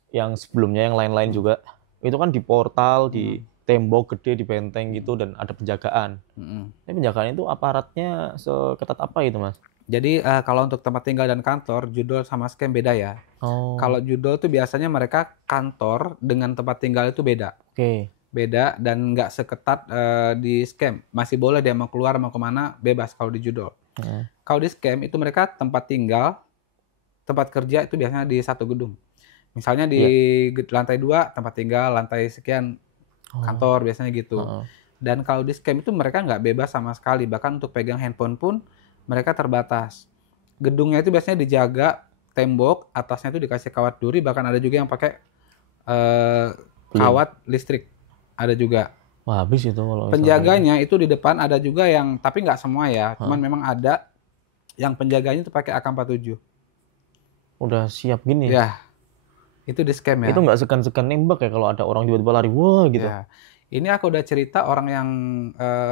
yang sebelumnya yang lain-lain juga. Itu kan di portal, di tembok gede, di benteng gitu, dan ada penjagaan. Ini penjagaan itu aparatnya seketat apa itu Mas? Jadi kalau untuk tempat tinggal dan kantor, judul sama scam beda ya. Kalau judul tuh biasanya mereka kantor dengan tempat tinggal itu beda. Beda dan nggak seketat di scam. Masih boleh dia mau keluar mau kemana bebas kalau di judul. Kalau di scam itu mereka tempat tinggal, tempat kerja itu biasanya di satu gedung. Misalnya di lantai 2 tempat tinggal, lantai sekian kantor biasanya gitu. Dan kalau di scam itu mereka nggak bebas sama sekali. Bahkan untuk pegang handphone pun mereka terbatas. Gedungnya itu biasanya dijaga, tembok, atasnya itu dikasih kawat duri, bahkan ada juga yang pakai kawat listrik. Ada juga. Wah, habis itu kalau penjaganya itu di depan ada juga yang, tapi nggak semua ya, cuman memang ada yang penjaganya itu pakai AK-47. Udah siap gini. Ya, itu di scam ya. Itu nggak segan-segan nembak ya kalau ada orang tiba-tiba lari, wah gitu. Ya. Ini aku udah cerita orang yang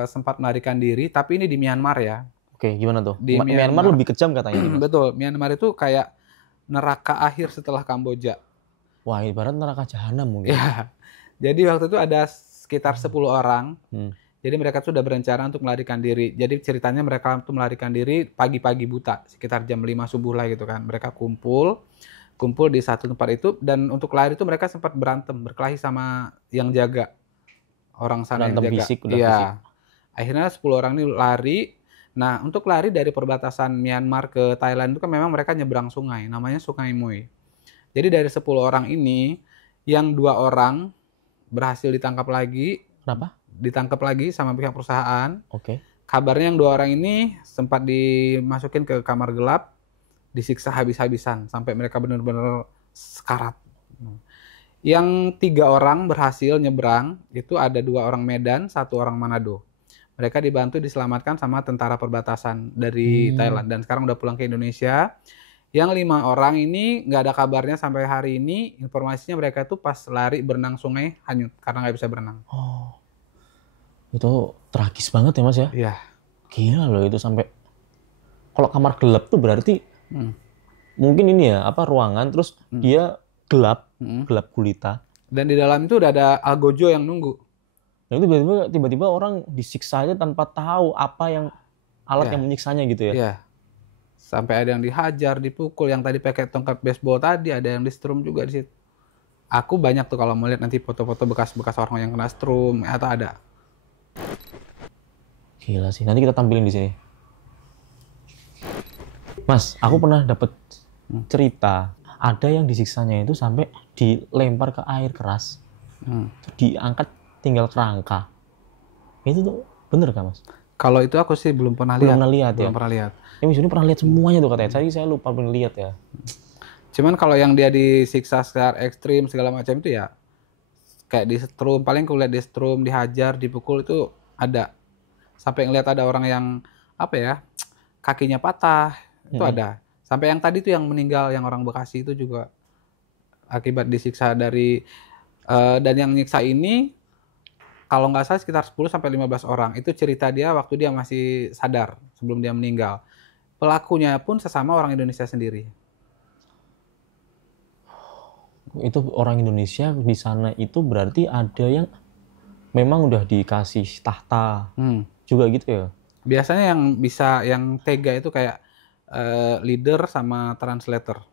sempat melarikan diri, tapi ini di Myanmar ya. Oke, gimana tuh? Di Myanmar lebih kejam katanya. Betul, Myanmar itu kayak neraka akhir setelah Kamboja. Wah, ibarat neraka jahanam mungkin. Ya. Jadi waktu itu ada sekitar 10 orang. Jadi mereka tuh udah berencana untuk melarikan diri. Jadi ceritanya mereka tuh melarikan diri pagi-pagi buta, sekitar jam 5 subuh lah gitu kan. Mereka kumpul di satu tempat itu, dan untuk lari itu mereka sempat berantem, berkelahi sama yang jaga. Orang sana Berantem yang jaga. fisik, udah Iya. fisik. Akhirnya 10 orang ini lari. Nah, untuk lari dari perbatasan Myanmar ke Thailand itu kan memang mereka nyebrang sungai, namanya Sungai Mui. Jadi dari 10 orang ini, yang 2 orang berhasil ditangkap lagi. Kenapa? Ditangkap lagi sama pihak perusahaan. Oke. Kabarnya yang 2 orang ini sempat dimasukin ke kamar gelap, disiksa habis-habisan sampai mereka benar-benar sekarat. Yang 3 orang berhasil nyebrang, itu ada 2 orang Medan, 1 orang Manado. Mereka dibantu diselamatkan sama tentara perbatasan dari Thailand, dan sekarang udah pulang ke Indonesia. Yang 5 orang ini nggak ada kabarnya sampai hari ini. Informasinya mereka itu pas lari berenang sungai hanyut karena nggak bisa berenang. Oh, itu tragis banget ya Mas ya? Iya. Gila loh itu sampai. Kalau kamar gelap tuh berarti mungkin ini ya, apa, ruangan terus dia gelap gulita. Dan di dalam itu udah ada algojo yang nunggu. Dan itu tiba-tiba orang disiksa aja tanpa tahu apa yang alat yang menyiksanya gitu ya. Iya. Sampai ada yang dihajar, dipukul, yang tadi pakai tongkat baseball tadi ada yang di strum juga di situ. Aku banyak tuh kalau mau lihat nanti foto-foto bekas-bekas orang yang kena strum atau ada. Gila sih. Nanti kita tampilin di sini. Mas, aku pernah dapat cerita ada yang disiksanya itu sampai dilempar ke air keras. Diangkat tinggal kerangka. Itu tuh bener kan Mas? Kalau itu aku sih belum pernah Belum lihat. pernah lihat ya? Pernah lihat. Mas ini pernah lihat semuanya tuh katanya. Saya lupa pernah lihat ya. Cuman kalau yang dia disiksa secara ekstrim segala macam itu ya kayak di strum, paling aku lihat di strum, dihajar, dipukul itu ada. Sampai ngelihat ada orang yang apa ya, kakinya patah, itu ada. Sampai yang tadi tuh yang meninggal, yang orang Bekasi itu juga akibat disiksa dari dan yang nyiksa ini kalau nggak salah sekitar 10 sampai 15 orang. Itu cerita dia waktu dia masih sadar sebelum dia meninggal. Pelakunya pun sesama orang Indonesia sendiri. Itu orang Indonesia di sana itu berarti ada yang memang udah dikasih tahta juga gitu ya? Biasanya yang bisa, yang tega itu kayak leader sama translator.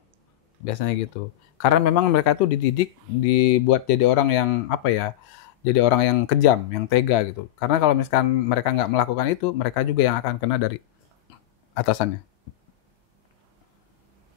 Biasanya gitu. Karena memang mereka tuh dididik, dibuat jadi orang yang apa ya, jadi orang yang kejam, yang tega gitu. Karena kalau misalkan mereka nggak melakukan itu, mereka juga yang akan kena dari atasannya.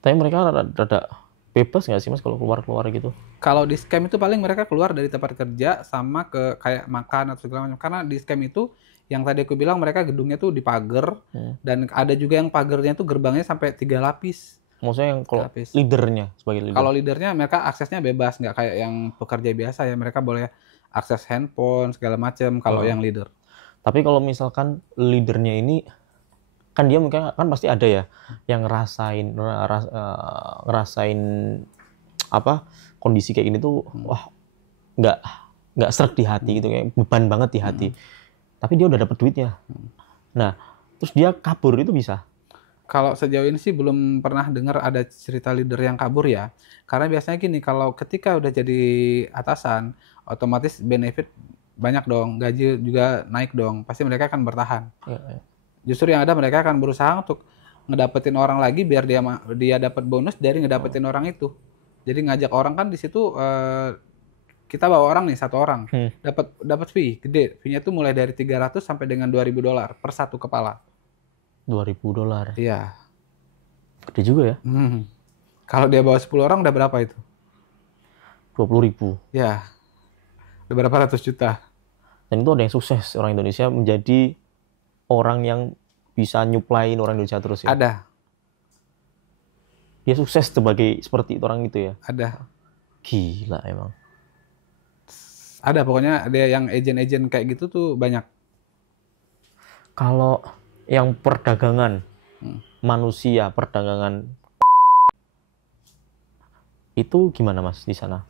Tapi mereka rada bebas nggak sih Mas kalau keluar-keluar gitu? Kalau di scam itu paling mereka keluar dari tempat kerja sama ke kayak makan atau segala macam. Karena di scam itu yang tadi aku bilang mereka gedungnya tuh dipagar dan ada juga yang pagarnya tuh gerbangnya sampai 3 lapis. Maksudnya yang kalau leadernya sebagai leader. Kalau leadernya mereka aksesnya bebas, nggak kayak yang pekerja biasa ya, mereka boleh akses handphone segala macam kalau yang leader. Tapi kalau misalkan leadernya ini kan dia mungkin kan pasti ada ya yang ngerasain apa kondisi kayak gini tuh wah nggak sreg di hati gitu, kayak beban banget di hati. Tapi dia udah dapet duitnya. Nah, terus dia kabur itu bisa? Kalau sejauh ini sih belum pernah dengar ada cerita leader yang kabur ya. Karena biasanya gini, kalau ketika udah jadi atasan, otomatis benefit banyak dong, gaji juga naik dong. Pasti mereka akan bertahan. Ya. Justru yang ada mereka akan berusaha untuk ngedapetin orang lagi biar dia dapat bonus dari ngedapetin orang itu. Jadi ngajak orang kan di situ kita bawa orang nih, 1 orang. Dapat fee gede. Fee-nya tuh mulai dari 300 sampai dengan $2.000 per 1 kepala. $2.000. Iya. Gede juga ya. Kalau dia bawa 10 orang udah berapa itu? 20.000. Ya. Udah berapa ratus juta. Dan itu ada yang sukses orang Indonesia menjadi orang yang bisa nyuplain orang Indonesia terus ya? Ada. Dia sukses sebagai seperti orang itu ya? Ada. Gila emang. Ada, pokoknya ada yang agen-agen kayak gitu tuh banyak. Kalau yang perdagangan manusia, perdagangan itu gimana Mas di sana?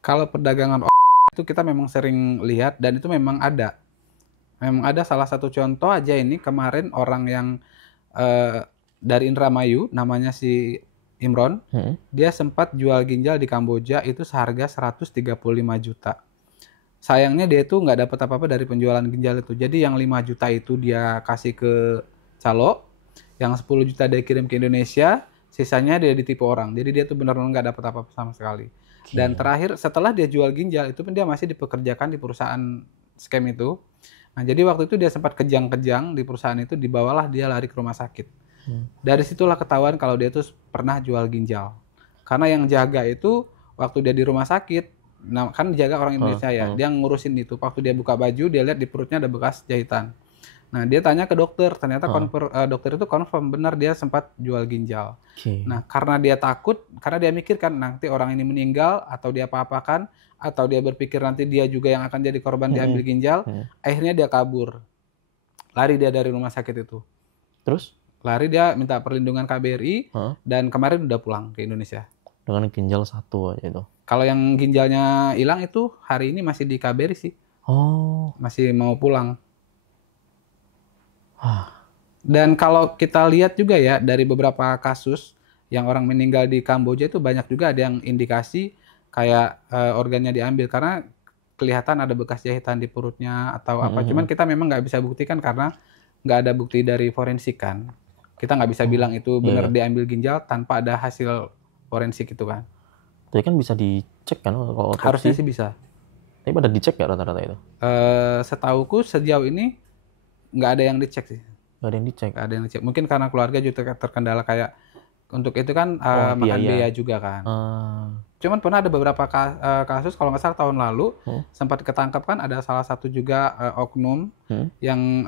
Kalau perdagangan itu kita memang sering lihat dan itu memang ada. Memang ada salah satu contoh aja ini kemarin orang yang dari Indramayu, namanya si Imron, dia sempat jual ginjal di Kamboja itu seharga 135 juta. Sayangnya dia itu nggak dapat apa-apa dari penjualan ginjal itu. Jadi yang 5 juta itu dia kasih ke calo, yang 10 juta dia kirim ke Indonesia, sisanya dia ditipu orang. Jadi dia tuh benar-benar nggak dapat apa-apa sama sekali. Dan terakhir setelah dia jual ginjal itu pun dia masih dipekerjakan di perusahaan scam itu. Nah, jadi waktu itu dia sempat kejang-kejang di perusahaan itu, dibawalah dia lari ke rumah sakit. Dari situlah ketahuan kalau dia tuh pernah jual ginjal. Karena yang jaga itu waktu dia di rumah sakit, nah kan jaga orang Indonesia ya, dia ngurusin itu. Waktu dia buka baju, dia lihat di perutnya ada bekas jahitan. Nah, dia tanya ke dokter, ternyata dokter itu confirm benar dia sempat jual ginjal. Nah, karena dia takut, karena dia mikir kan nanti orang ini meninggal atau dia apa-apakan, atau dia berpikir nanti dia juga yang akan jadi korban diambil ginjal, akhirnya dia kabur. Lari dia dari rumah sakit itu. Terus? Lari dia minta perlindungan KBRI dan kemarin udah pulang ke Indonesia. Dengan ginjal satu aja itu. Kalau yang ginjalnya hilang itu hari ini masih di KBRI sih. Oh. Masih mau pulang. Dan kalau kita lihat juga ya dari beberapa kasus yang orang meninggal di Kamboja itu banyak juga ada yang indikasi kayak organnya diambil karena kelihatan ada bekas jahitan di perutnya atau apa. Cuman kita memang nggak bisa buktikan karena nggak ada bukti dari forensik kan. Kita nggak bisa bilang itu benar diambil ginjal tanpa ada hasil forensik itu kan. Tapi kan bisa dicek kan kalau otopsi? Harusnya sih bisa. Tapi pada dicek ya rata-rata itu? Setauku sejauh ini nggak ada yang dicek sih. Nggak ada yang dicek? Nggak ada yang dicek. Mungkin karena keluarga juga terkendala kayak untuk itu kan makan biaya juga kan. Cuman pernah ada beberapa kasus kalau nggak salah tahun lalu sempat ketangkap kan ada salah satu juga oknum yang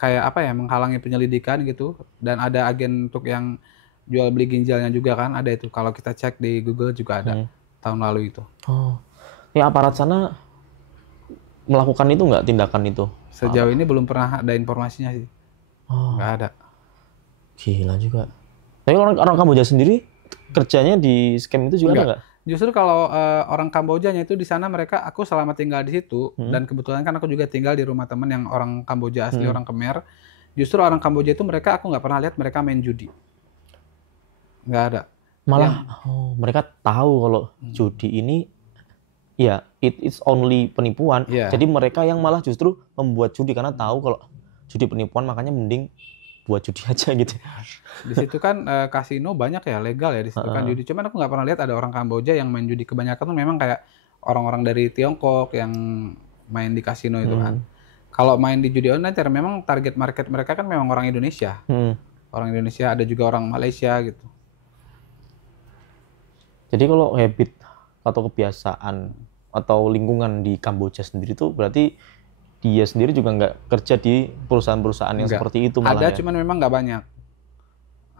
kayak apa ya menghalangi penyelidikan gitu dan ada agen untuk yang jual beli ginjalnya juga kan ada itu. Kalau kita cek di Google juga ada tahun lalu itu. Ya aparat sana melakukan itu nggak tindakan itu? Sejauh ini belum pernah ada informasinya sih. Nggak ada. Gila juga. Tapi orang Kamboja sendiri kerjanya di scam itu juga nggak? Justru kalau orang Kambojanya itu di sana mereka, aku selama tinggal di situ dan kebetulan kan aku juga tinggal di rumah teman yang orang Kamboja asli orang Khmer. Justru orang Kamboja itu mereka aku nggak pernah lihat mereka main judi. Nggak ada. Malah mereka tahu kalau judi ini ya it's only penipuan. Jadi mereka yang malah justru membuat judi karena tahu kalau judi penipuan makanya mending buat judi aja gitu. Di situ kan kasino banyak ya legal ya di situ kan judi. Cuman aku nggak pernah lihat ada orang Kamboja yang main judi. Kebanyakan tuh memang kayak orang-orang dari Tiongkok yang main di kasino itu kan. Kalau main di judi online memang target market mereka kan memang orang Indonesia. Orang Indonesia ada juga orang Malaysia gitu. Jadi kalau habit atau kebiasaan atau lingkungan di Kamboja sendiri tuh berarti dia sendiri juga nggak kerja di perusahaan-perusahaan yang seperti itu malah ada ya? Cuman memang nggak banyak.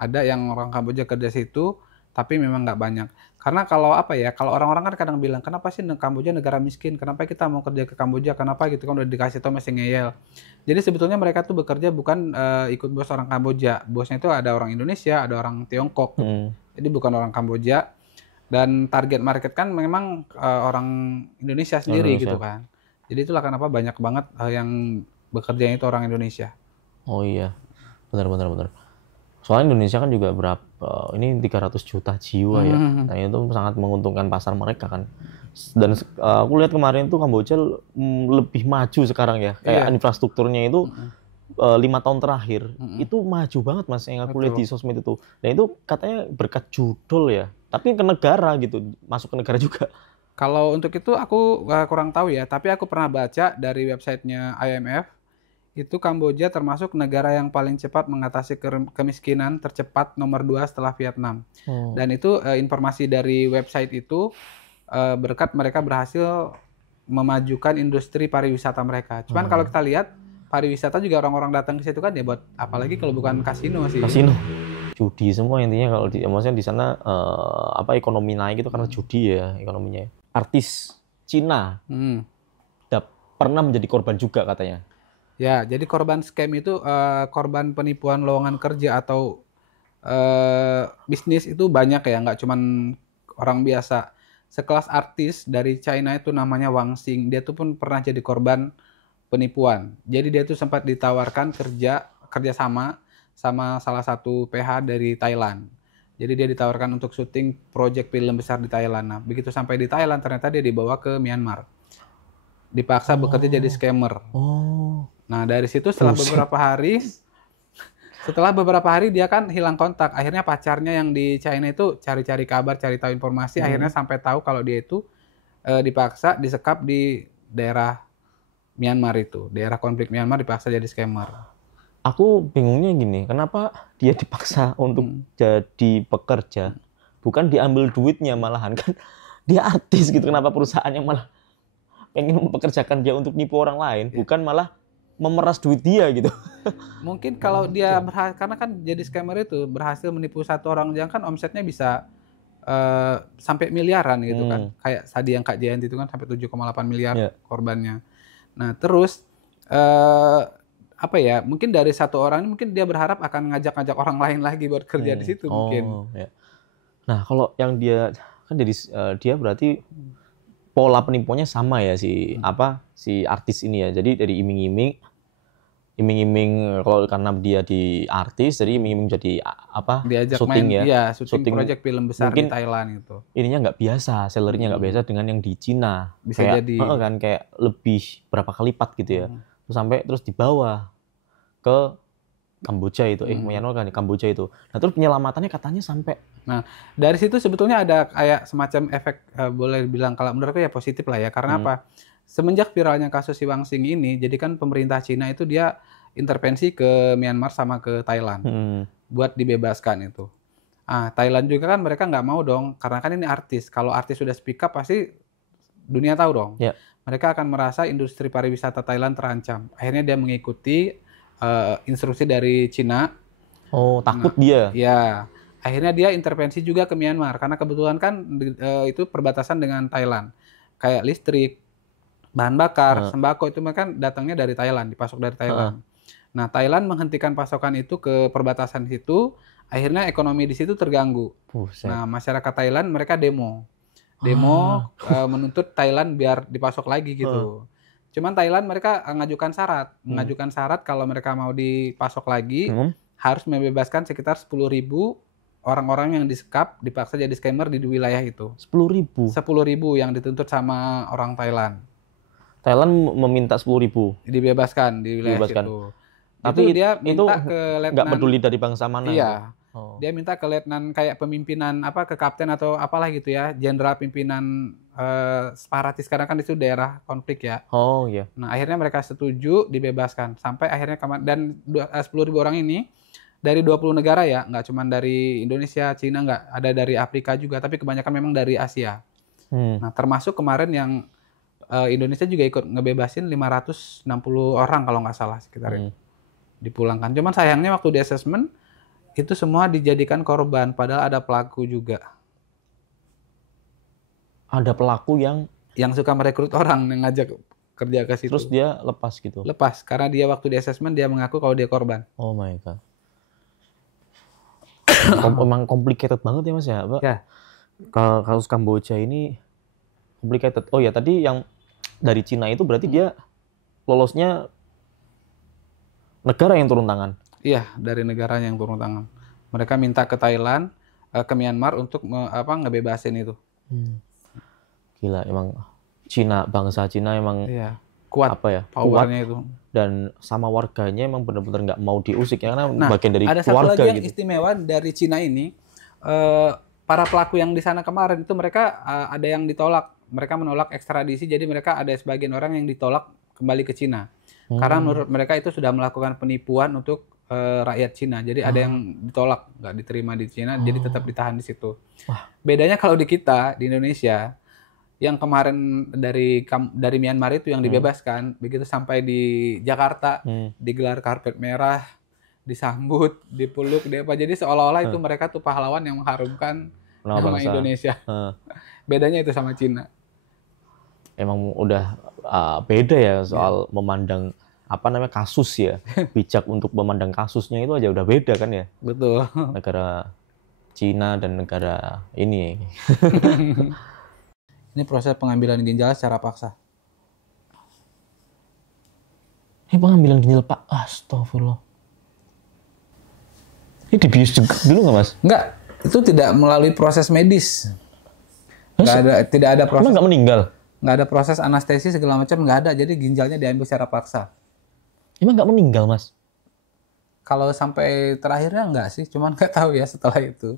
Ada yang orang Kamboja kerja situ, tapi memang nggak banyak. Karena kalau apa ya, kalau orang-orang kan kadang bilang, kenapa sih Kamboja negara miskin? Kenapa kita mau kerja ke Kamboja? Kenapa gitu kan udah dikasih tau masih ngeyel. Jadi sebetulnya mereka tuh bekerja bukan ikut bos orang Kamboja. Bosnya itu ada orang Indonesia, ada orang Tiongkok. Jadi bukan orang Kamboja. Dan target market kan memang orang Indonesia sendiri gitu kan. Jadi itulah kenapa banyak banget yang bekerja itu orang Indonesia. Oh iya, benar. Soalnya Indonesia kan juga berapa, ini 300 juta jiwa ya. Nah itu sangat menguntungkan pasar mereka kan. Dan aku lihat kemarin tuh Kamboja lebih maju sekarang ya. Kayak infrastrukturnya itu 5 tahun terakhir itu maju banget mas yang aku lihat di sosmed itu. Dan itu katanya berkat judul ya. Tapi ke negara gitu, masuk ke negara juga. Kalau untuk itu aku kurang tahu ya, tapi aku pernah baca dari websitenya IMF, itu Kamboja termasuk negara yang paling cepat mengatasi kemiskinan tercepat nomor 2 setelah Vietnam. Dan itu informasi dari website itu berkat mereka berhasil memajukan industri pariwisata mereka. Cuman kalau kita lihat, pariwisata juga orang-orang datang ke situ kan ya buat apalagi kalau bukan kasino sih. Kasino. Judi semua intinya maksudnya di sana ekonomi naik itu karena judi ya ekonominya. Artis Cina pernah menjadi korban juga katanya. Ya, jadi korban scam itu korban penipuan lowongan kerja atau bisnis itu banyak ya, nggak cuman orang biasa. Sekelas artis dari China itu namanya Wang Xing, dia tuh pun pernah jadi korban penipuan. Jadi dia tuh sempat ditawarkan kerjasama sama salah satu PH dari Thailand. Jadi dia ditawarkan untuk syuting proyek film besar di Thailand. Nah, begitu sampai di Thailand ternyata dia dibawa ke Myanmar. Dipaksa bekerja jadi scammer. Nah, dari situ setelah beberapa hari dia kan hilang kontak. Akhirnya pacarnya yang di China itu cari-cari kabar, cari tahu informasi, akhirnya sampai tahu kalau dia itu dipaksa disekap di daerah Myanmar itu. Daerah konflik Myanmar dipaksa jadi scammer. Aku bingungnya gini, kenapa dia dipaksa untuk jadi pekerja? Bukan diambil duitnya malahan kan dia artis gitu. Kenapa perusahaannya malah pengen mempekerjakan dia untuk nipu orang lain, bukan malah memeras duit dia gitu. Mungkin kalau dia karena kan jadi scammer itu berhasil menipu satu orang, jangan kan omsetnya bisa sampai miliaran gitu kan. Kayak tadi yang Kak Jayanti itu kan sampai 7,8 miliar korbannya. Nah, terus apa ya? Mungkin dari satu orang mungkin dia berharap akan ngajak-ngajak orang lain lagi buat kerja di situ mungkin. Ya. Nah, kalau yang dia kan jadi dia berarti pola penipuannya sama ya si artis ini ya. Jadi dari iming-iming kalau karena dia di artis, jadi iming-iming jadi diajak syuting main, ya. Syuting proyek film besar di Thailand itu. Ininya nggak biasa, salary-nya nggak biasa dengan yang di Cina. Bisa kayak, jadi. Kan kayak lebih berapa kali lipat gitu ya. Terus dibawa ke Kamboja itu, Myanmar kan Kamboja itu. Nah, terus penyelamatannya katanya sampai. Nah, dari situ sebetulnya ada kayak semacam efek boleh bilang kalau menurutku ya positif lah ya. Karena apa? Semenjak viralnya kasus si Wang Xing ini, jadi kan pemerintah Cina itu dia intervensi ke Myanmar sama ke Thailand buat dibebaskan itu. Thailand juga kan mereka nggak mau dong, karena kan ini artis. Kalau artis sudah speak up pasti dunia tahu dong. Yeah. Mereka akan merasa industri pariwisata Thailand terancam. Akhirnya dia mengikuti instruksi dari Cina. Oh, takut dia. Ya, akhirnya dia intervensi juga ke Myanmar karena kebetulan kan itu perbatasan dengan Thailand. Kayak listrik, bahan bakar, sembako itu mereka datangnya dari Thailand, dipasok dari Thailand. Nah, Thailand menghentikan pasokan itu ke perbatasan situ, akhirnya ekonomi di situ terganggu. Nah, masyarakat Thailand mereka demo menuntut Thailand biar dipasok lagi gitu. Cuman Thailand mereka mengajukan syarat kalau mereka mau dipasok lagi harus membebaskan sekitar 10.000 orang-orang yang disekap dipaksa jadi scammer di wilayah itu. 10.000 yang dituntut sama orang Thailand. Thailand meminta 10.000 dibebaskan di wilayah itu. Tapi dia minta ke letnan, nggak peduli dari bangsa mana. Iya. Dia minta ke letnan kayak pemimpinan ke kapten atau apalah gitu ya, jenderal pimpinan separatis karena kan itu daerah konflik ya. Oh iya. Nah, akhirnya mereka setuju dibebaskan sampai akhirnya dan 10.000 orang ini dari 20 negara ya, nggak cuma dari Indonesia, Cina, nggak ada dari Afrika juga, tapi kebanyakan memang dari Asia. Nah, termasuk kemarin yang Indonesia juga ikut ngebebasin 560 orang kalau nggak salah sekitar itu. Dipulangkan. Cuman sayangnya waktu di assessment itu semua dijadikan korban, padahal ada pelaku juga. Ada pelaku yang suka merekrut orang yang ngajak kerja ke situ. Terus dia lepas gitu? Lepas, karena dia waktu di assessment dia mengaku kalau dia korban. Oh my God. Memang complicated banget ya Mas ya? Ya. Kalau kasus Kamboja ini complicated. Oh ya, tadi yang dari Cina itu berarti dia lolosnya negara yang turun tangan? Iya, dari negaranya yang turun tangan. Mereka minta ke Thailand, ke Myanmar untuk ngebebasin itu. Gila, emang bangsa Cina emang kuat powernya itu. Dan sama warganya emang benar-benar nggak mau diusik ya, karena bagian dari ada keluarga. Ada satu lagi yang istimewa dari Cina ini, para pelaku yang di sana kemarin itu mereka ada yang ditolak. Mereka menolak ekstradisi, jadi mereka ada sebagian orang yang ditolak kembali ke Cina. Karena menurut mereka itu sudah melakukan penipuan untuk rakyat Cina. Jadi ada yang ditolak, nggak diterima di Cina, jadi tetap ditahan di situ. Bedanya kalau di kita, di Indonesia, yang kemarin dari Myanmar itu yang dibebaskan, begitu sampai di Jakarta, digelar karpet merah, disambut, dipeluk, jadi seolah-olah itu mereka tuh pahlawan yang mengharumkan nama Indonesia. Bedanya itu sama Cina. emang udah beda ya soal memandang apa namanya kasus ya. Bijak untuk memandang kasusnya itu aja udah beda kan ya. Betul. Negara Cina dan negara ini. Ini proses pengambilan ginjal secara paksa. Ini pengambilan ginjal Pak, astagfirullah. Ini dibius juga dulu nggak Mas? Enggak, itu tidak melalui proses medis. Tidak ada proses. Emang nggak meninggal? Nggak ada proses anestesi segala macam, nggak ada. Jadi ginjalnya diambil secara paksa. Emang nggak meninggal Mas? Kalau sampai terakhirnya nggak sih, cuman nggak tahu ya setelah itu.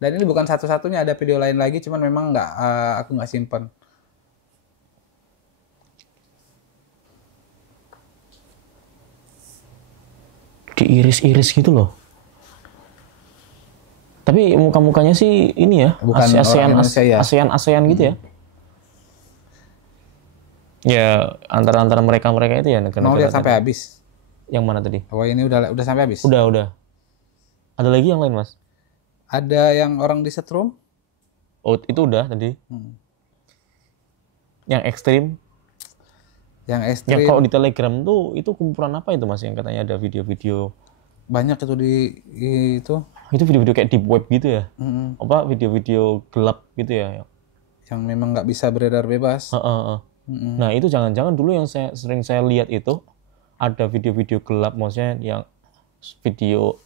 Dan ini bukan satu-satunya, ada video lain lagi, cuman memang nggak, aku nggak simpen. Diiris-iris gitu loh. Tapi muka-mukanya sih ini ya, Bukan orang Indonesia ya. ASEAN gitu ya. Ya antara mereka itu ya Mau negara-negara. lihat sampai habis. Yang mana tadi? Oh ini udah sampai habis. Udah. Ada lagi yang lain Mas? Ada yang orang disetrum. Oh itu udah tadi. Yang ekstrim. Yang Yang ekstrim. kalau di Telegram tuh itu kumpulan apa itu Mas? Yang katanya ada video-video. Banyak itu itu. Itu video-video kayak deep web gitu ya? Apa video-video gelap gitu ya? Yang memang nggak bisa beredar bebas. Nah itu jangan-jangan dulu yang sering saya lihat itu ada video-video gelap, maksudnya yang video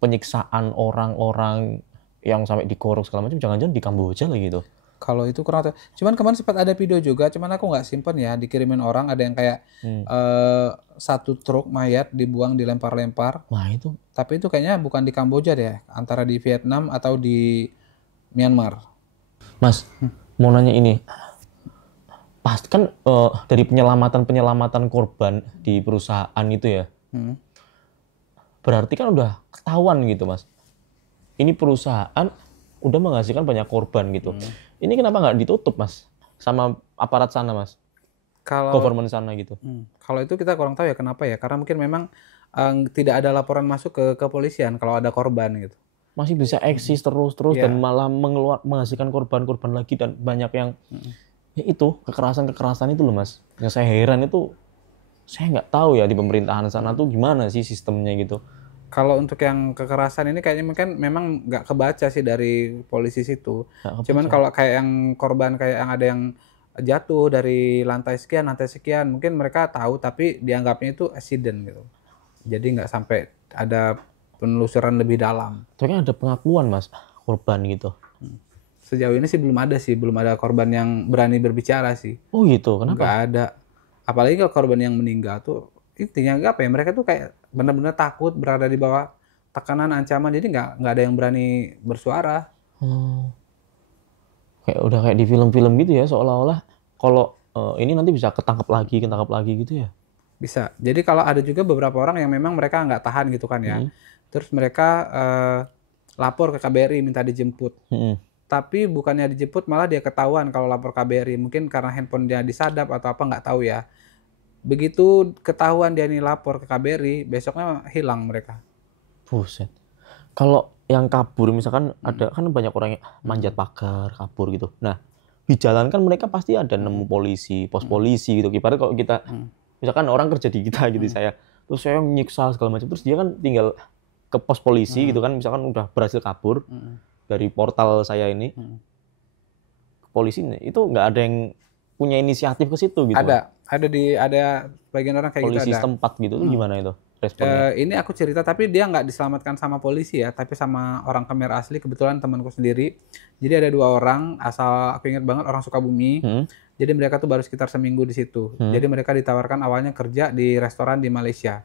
penyiksaan orang-orang yang sampai dikorok segala macam, jangan-jangan di Kamboja lagi gitu. Kalau itu kurang tahu. Cuman kemarin sempat ada video juga, cuman aku nggak simpen ya, dikirimin orang, ada yang kayak satu truk mayat dibuang, dilempar-lempar. Wah itu. Tapi itu kayaknya bukan di Kamboja deh, antara di Vietnam atau di Myanmar. Mas, mau nanya ini. Pasti kan dari penyelamatan korban di perusahaan itu ya. Berarti kan udah ketahuan gitu, Mas. Ini perusahaan udah menghasilkan banyak korban gitu. Ini kenapa nggak ditutup, Mas? Sama aparat sana, Mas? Kalau Government sana gitu. Kalau itu kita kurang tahu ya kenapa ya. Karena mungkin memang tidak ada laporan masuk ke kepolisian kalau ada korban gitu. Masih bisa eksis terus dan malah menghasilkan korban lagi dan banyak yang ya itu kekerasan itu loh Mas. Yang saya heran itu saya nggak tahu ya di pemerintahan sana tuh gimana sih sistemnya gitu. Kalau untuk yang kekerasan ini kayaknya mungkin memang nggak kebaca sih dari polisi situ. Cuman kalau kayak yang korban kayak yang ada yang jatuh dari lantai sekian, mungkin mereka tahu tapi dianggapnya itu accident gitu. Jadi nggak sampai ada penelusuran lebih dalam. Tapi kan ada pengakuan Mas korban gitu. Sejauh ini sih belum ada korban yang berani berbicara sih. Oh gitu, kenapa? Nggak ada. Apalagi kalau korban yang meninggal tuh intinya apa ya? Mereka tuh kayak benar-benar takut, berada di bawah tekanan, ancaman. Jadi nggak ada yang berani bersuara. Kayak udah kayak di film-film gitu ya, seolah-olah kalau ini nanti bisa ketangkap lagi gitu ya. Bisa. Jadi kalau ada juga beberapa orang yang memang mereka nggak tahan gitu kan ya. Terus mereka lapor ke KBRI minta dijemput. Tapi bukannya dijemput malah dia ketahuan kalau lapor KBRI. Mungkin karena handphone dia disadap atau apa nggak tahu ya. Begitu ketahuan dia nih lapor ke KBRI, besoknya hilang mereka. Buset. Kalau yang kabur misalkan ada kan banyak orang yang manjat pagar, kabur gitu. Nah, di jalan kan mereka pasti ada nemu polisi, pos polisi gitu. Ibarat kalau kita misalkan orang kerja di kita gitu terus saya nyiksa segala macam, terus dia kan tinggal ke pos polisi gitu kan, misalkan udah berhasil kabur dari portal saya ini, polisi itu nggak ada yang punya inisiatif ke situ gitu. Ada bagian orang kayak polisi gitu ada. Setempat gitu tuh gimana itu responnya? Ini aku cerita tapi dia nggak diselamatkan sama polisi ya, tapi sama orang Khmer asli, kebetulan temanku sendiri. Jadi ada 2 orang, asal aku ingat banget orang Sukabumi. Jadi mereka tuh baru sekitar seminggu di situ. Jadi mereka ditawarkan awalnya kerja di restoran di Malaysia.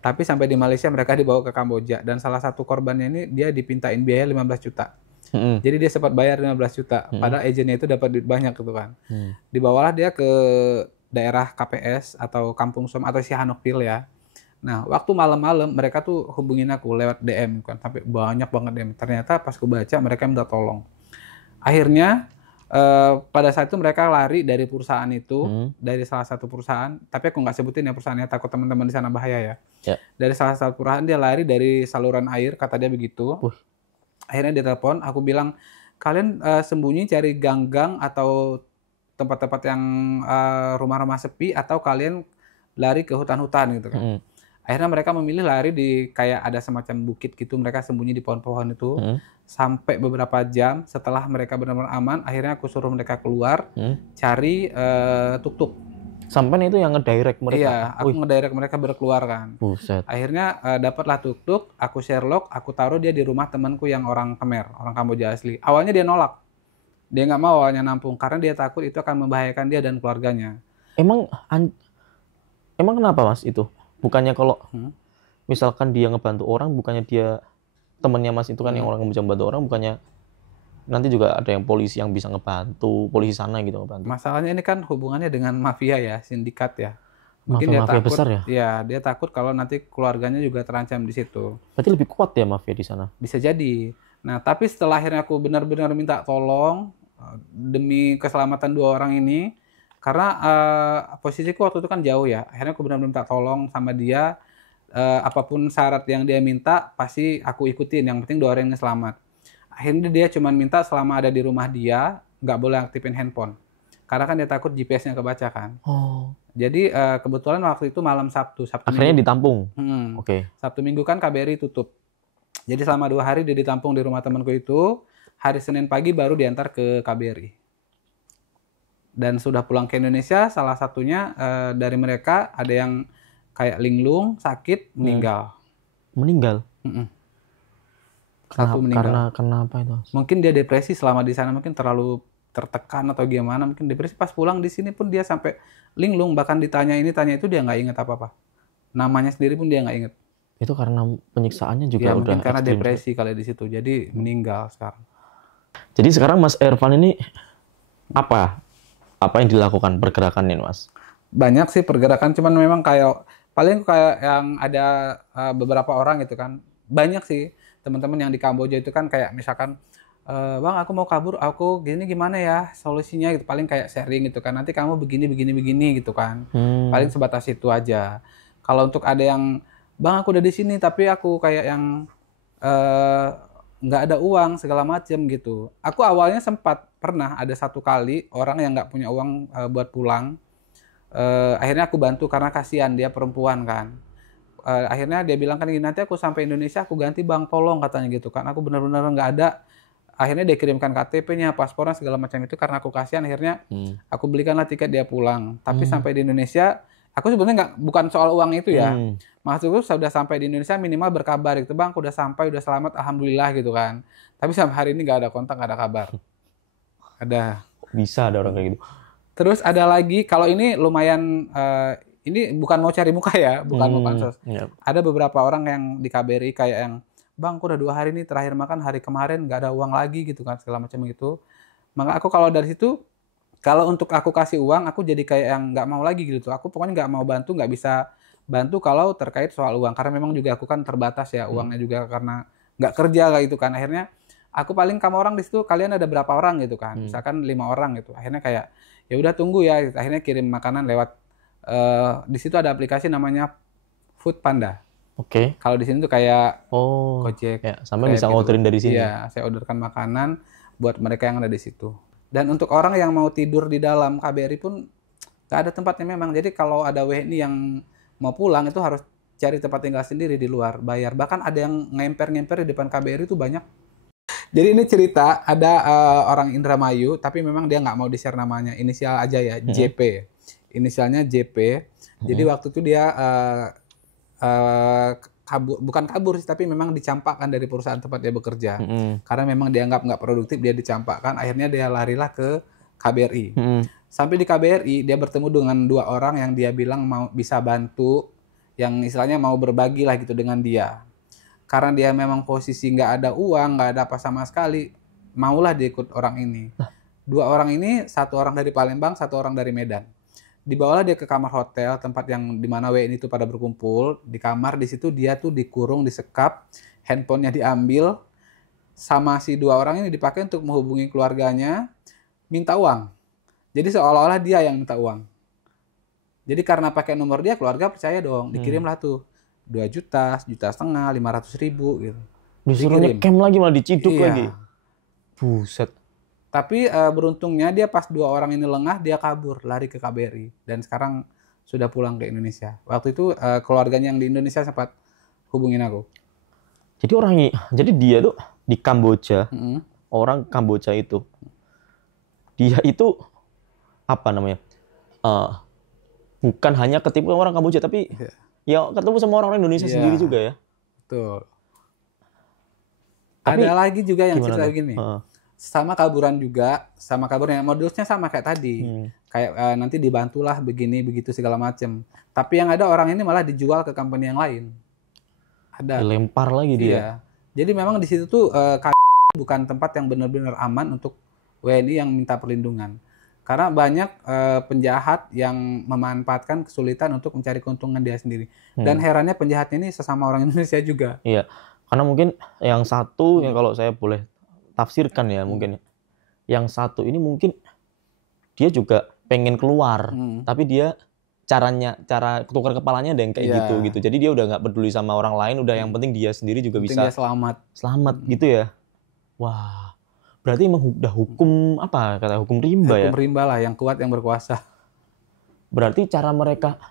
Tapi sampai di Malaysia mereka dibawa ke Kamboja. Dan salah satu korbannya ini dia dipintain biaya 15 juta. Jadi dia sempat bayar 15 juta. Padahal agennya itu dapat duit banyak gitu kan. Dibawalah dia ke daerah KPS atau Kampung Som atau Sihanoukville ya. Nah, waktu malam-malam mereka tuh hubungin aku lewat DM kan. Sampai banyak banget DM. Ternyata pas aku baca mereka minta tolong. Akhirnya pada saat itu mereka lari dari perusahaan itu, dari salah satu perusahaan, tapi aku nggak sebutin ya perusahaannya, takut teman-teman di sana bahaya ya. Dari salah satu perusahaan dia lari dari saluran air, kata dia begitu. Akhirnya dia telepon, aku bilang, kalian sembunyi cari gang-gang atau tempat-tempat yang rumah-rumah sepi atau kalian lari ke hutan-hutan gitu kan. Akhirnya mereka memilih lari di kayak ada semacam bukit gitu, mereka sembunyi di pohon-pohon itu sampai beberapa jam. Setelah mereka benar-benar aman, akhirnya aku suruh mereka keluar cari tuk-tuk. Sampai itu yang ngedirect mereka? Iya, aku ngedirect mereka berkeluar kan. Buset. Akhirnya dapatlah tuk-tuk, aku Sherlock, aku taruh dia di rumah temanku yang orang Khmer, orang Kamboja asli. Awalnya dia nolak, dia nggak mau awalnya nampung karena dia takut itu akan membahayakan dia dan keluarganya. Emang kenapa Mas itu? Bukannya kalau misalkan dia ngebantu orang, bukannya dia temennya Mas itu kan yang orang yang bisa membantu orang, bukannya nanti juga ada yang polisi yang bisa ngebantu, polisi sana gitu ngebantu. Masalahnya ini kan hubungannya dengan mafia ya, sindikat ya. Mungkin mafia dia takut besar ya? Ya, dia takut kalau nanti keluarganya juga terancam di situ. Berarti lebih kuat ya mafia di sana? Bisa jadi. Nah, tapi setelah akhirnya aku benar-benar minta tolong demi keselamatan dua orang ini, karena posisiku waktu itu kan jauh ya. Akhirnya aku benar-benar minta tolong sama dia. Apapun syarat yang dia minta, pasti aku ikutin. Yang penting dua orang ini selamat. Akhirnya dia cuma minta selama ada di rumah dia, nggak boleh aktifin handphone. Karena kan dia takut GPS-nya kebaca kan. Jadi kebetulan waktu itu malam Sabtu akhirnya Minggu. ditampung? Oke. Sabtu Minggu kan KBRI tutup. Jadi selama 2 hari dia ditampung di rumah temanku itu. Hari Senin pagi baru diantar ke KBRI. Dan sudah pulang ke Indonesia, salah satunya dari mereka ada yang kayak linglung, sakit, meninggal. Meninggal? Satu meninggal. Kenapa itu? Mungkin dia depresi selama di sana, mungkin terlalu tertekan atau gimana, mungkin depresi. Pas pulang di sini pun dia sampai linglung, bahkan ditanya ini tanya itu dia nggak inget apa-apa. Namanya sendiri pun dia nggak inget. Itu karena penyiksaannya juga Ya, udah mungkin karena ekstrim. depresi kali di situ. Jadi meninggal sekarang. Jadi sekarang Mas Ervan ini apa yang dilakukan pergerakannya Mas? Banyak sih pergerakan, cuman memang paling kayak yang ada beberapa orang gitu kan. Banyak sih teman-teman yang di Kamboja itu kan kayak misalkan, Bang aku mau kabur, aku gini gimana ya solusinya gitu. Paling kayak sharing gitu kan. Nanti kamu begini gitu kan. Paling sebatas itu aja. Kalau untuk ada yang, Bang aku udah di sini tapi aku kayak yang nggak ada uang segala macem gitu. Aku awalnya sempat pernah ada satu kali orang yang nggak punya uang buat pulang. Akhirnya aku bantu karena kasihan dia perempuan kan. Akhirnya dia bilang kan, nanti aku sampai Indonesia aku ganti Bang, tolong katanya gitu kan. Aku benar-benar nggak ada. Akhirnya dia kirimkan KTP-nya, paspornya segala macam itu karena aku kasihan. Akhirnya aku belikanlah tiket dia pulang. Tapi sampai di Indonesia, aku sebenarnya bukan soal uang itu ya. Maksudku sudah sampai di Indonesia minimal berkabar gitu, Bang, udah sampai, udah selamat, alhamdulillah gitu kan. Tapi sampai hari ini nggak ada kontak, nggak ada kabar. Ada. Bisa ada orang kayak gitu. Terus ada lagi, kalau ini lumayan, ini bukan mau cari muka ya, bukan mau pansos. Ada beberapa orang yang di KBRI kayak yang, Bang, aku udah 2 hari nih terakhir makan hari kemarin nggak ada uang lagi gitu kan, segala macam gitu. Maka aku kalau dari situ, kalau untuk aku kasih uang, aku jadi kayak yang nggak mau lagi gitu. Aku pokoknya nggak mau bantu, nggak bisa bantu kalau terkait soal uang. Karena memang juga aku kan terbatas ya uangnya juga karena nggak kerja kayak gitu kan. Akhirnya aku paling kamu orang di situ, kalian ada berapa orang gitu kan. Misalkan 5 orang gitu. Akhirnya kayak, ya udah tunggu ya. Akhirnya kirim makanan lewat, di situ ada aplikasi namanya Food Panda. Oke. Kalau di sini tuh kayak Gojek. Ya, sampai bisa orderin dari sini. Iya, saya orderkan makanan buat mereka yang ada di situ. Dan untuk orang yang mau tidur di dalam KBRI pun nggak ada tempatnya memang. Jadi kalau ada WNI yang mau pulang itu harus cari tempat tinggal sendiri di luar, bayar. Bahkan ada yang ngemper-ngemper di depan KBRI itu banyak. Jadi ini cerita, ada orang Indramayu, tapi memang dia nggak mau di-share namanya. Inisial aja ya, JP. Inisialnya JP. Jadi waktu itu dia bukan kabur sih, tapi memang dicampakkan dari perusahaan tempat dia bekerja. Karena memang dianggap nggak produktif, dia dicampakkan. Akhirnya dia larilah ke KBRI. Sampai di KBRI, dia bertemu dengan 2 orang yang dia bilang mau bisa bantu, yang istilahnya mau berbagi lah gitu dengan dia. Karena dia memang posisi nggak ada uang, nggak ada apa sama sekali, maulah dia ikut orang ini. 2 orang ini, 1 orang dari Palembang, 1 orang dari Medan. Dibawalah dia ke kamar hotel, tempat yang dimana WNI itu pada berkumpul. Di kamar di situ dia tuh dikurung, disekap, handphonenya diambil, sama si 2 orang ini dipakai untuk menghubungi keluarganya, minta uang. Jadi seolah-olah dia yang minta uang. Jadi karena pakai nomor dia, keluarga percaya dong, dikirimlah tuh 2 juta, 1,5 juta, 500.000 gitu. Disuruh nyekem lagi, malah diciduk lagi. Buset. Tapi beruntungnya dia pas 2 orang ini lengah, dia kabur, lari ke KBRI. Dan sekarang sudah pulang ke Indonesia. Waktu itu keluarganya yang di Indonesia sempat hubungin aku. Jadi dia tuh di Kamboja, orang Kamboja itu, dia itu apa namanya? Bukan hanya ketipu orang Kamboja, tapi ya ketemu sama orang Indonesia sendiri juga ya. Betul. Tapi, ada lagi juga yang cerita tuh? gini. Sama kaburan juga, sama kaburan yang modusnya sama kayak tadi. Kayak nanti dibantulah begini begitu segala macam. Tapi yang ada orang ini malah dijual ke company yang lain. Ada. Dilempar lagi dia. Iya. Jadi memang di situ tuh bukan tempat yang benar-benar aman untuk WNI yang minta perlindungan. Karena banyak penjahat yang memanfaatkan kesulitan untuk mencari keuntungan dia sendiri. Dan herannya penjahatnya ini sesama orang Indonesia juga. Iya. Karena mungkin yang satu yang kalau saya boleh tafsirkan ya mungkin. Yang satu ini mungkin dia juga pengen keluar, tapi dia cara tukar kepalanya ada yang kayak gitu. Jadi dia udah nggak peduli sama orang lain, udah yang penting dia sendiri juga bisa dia selamat gitu ya. Wah, berarti emang udah hukum apa kata hukum rimba ya? Hukum rimba lah, yang kuat yang berkuasa. Berarti cara mereka,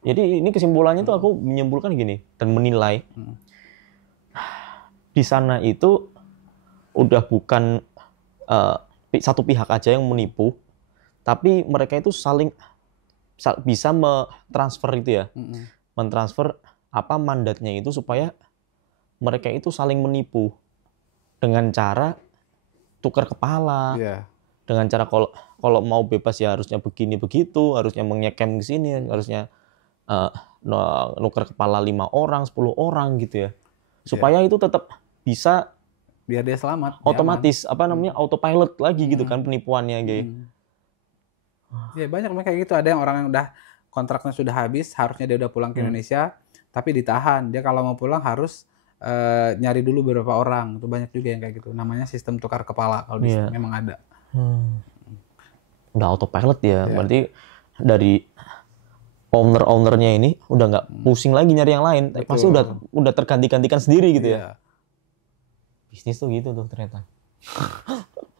jadi ini kesimpulannya tuh aku menyimpulkan gini dan menilai di sana itu udah bukan satu pihak aja yang menipu, tapi mereka itu saling bisa mentransfer itu ya, mentransfer apa mandatnya itu supaya mereka itu saling menipu dengan cara tukar kepala, dengan cara kalau mau bebas ya harusnya begini begitu, harusnya menyekem ke sini, harusnya nuker kepala 5 orang, 10 orang gitu ya, supaya itu tetap bisa biar dia selamat, otomatis apa namanya autopilot lagi gitu kan penipuannya gitu. Ya banyak mereka gitu, ada yang orang yang udah kontraknya sudah habis, harusnya dia udah pulang ke Indonesia, tapi ditahan. Dia kalau mau pulang harus nyari dulu beberapa orang. Itu banyak juga yang kayak gitu. Namanya sistem tukar kepala kalau di sini memang ada. Udah autopilot ya. Berarti dari ownernya ini udah nggak pusing lagi nyari yang lain. Pasti udah terganti-gantikan sendiri gitu ya. Bisnis tuh gitu tuh ternyata.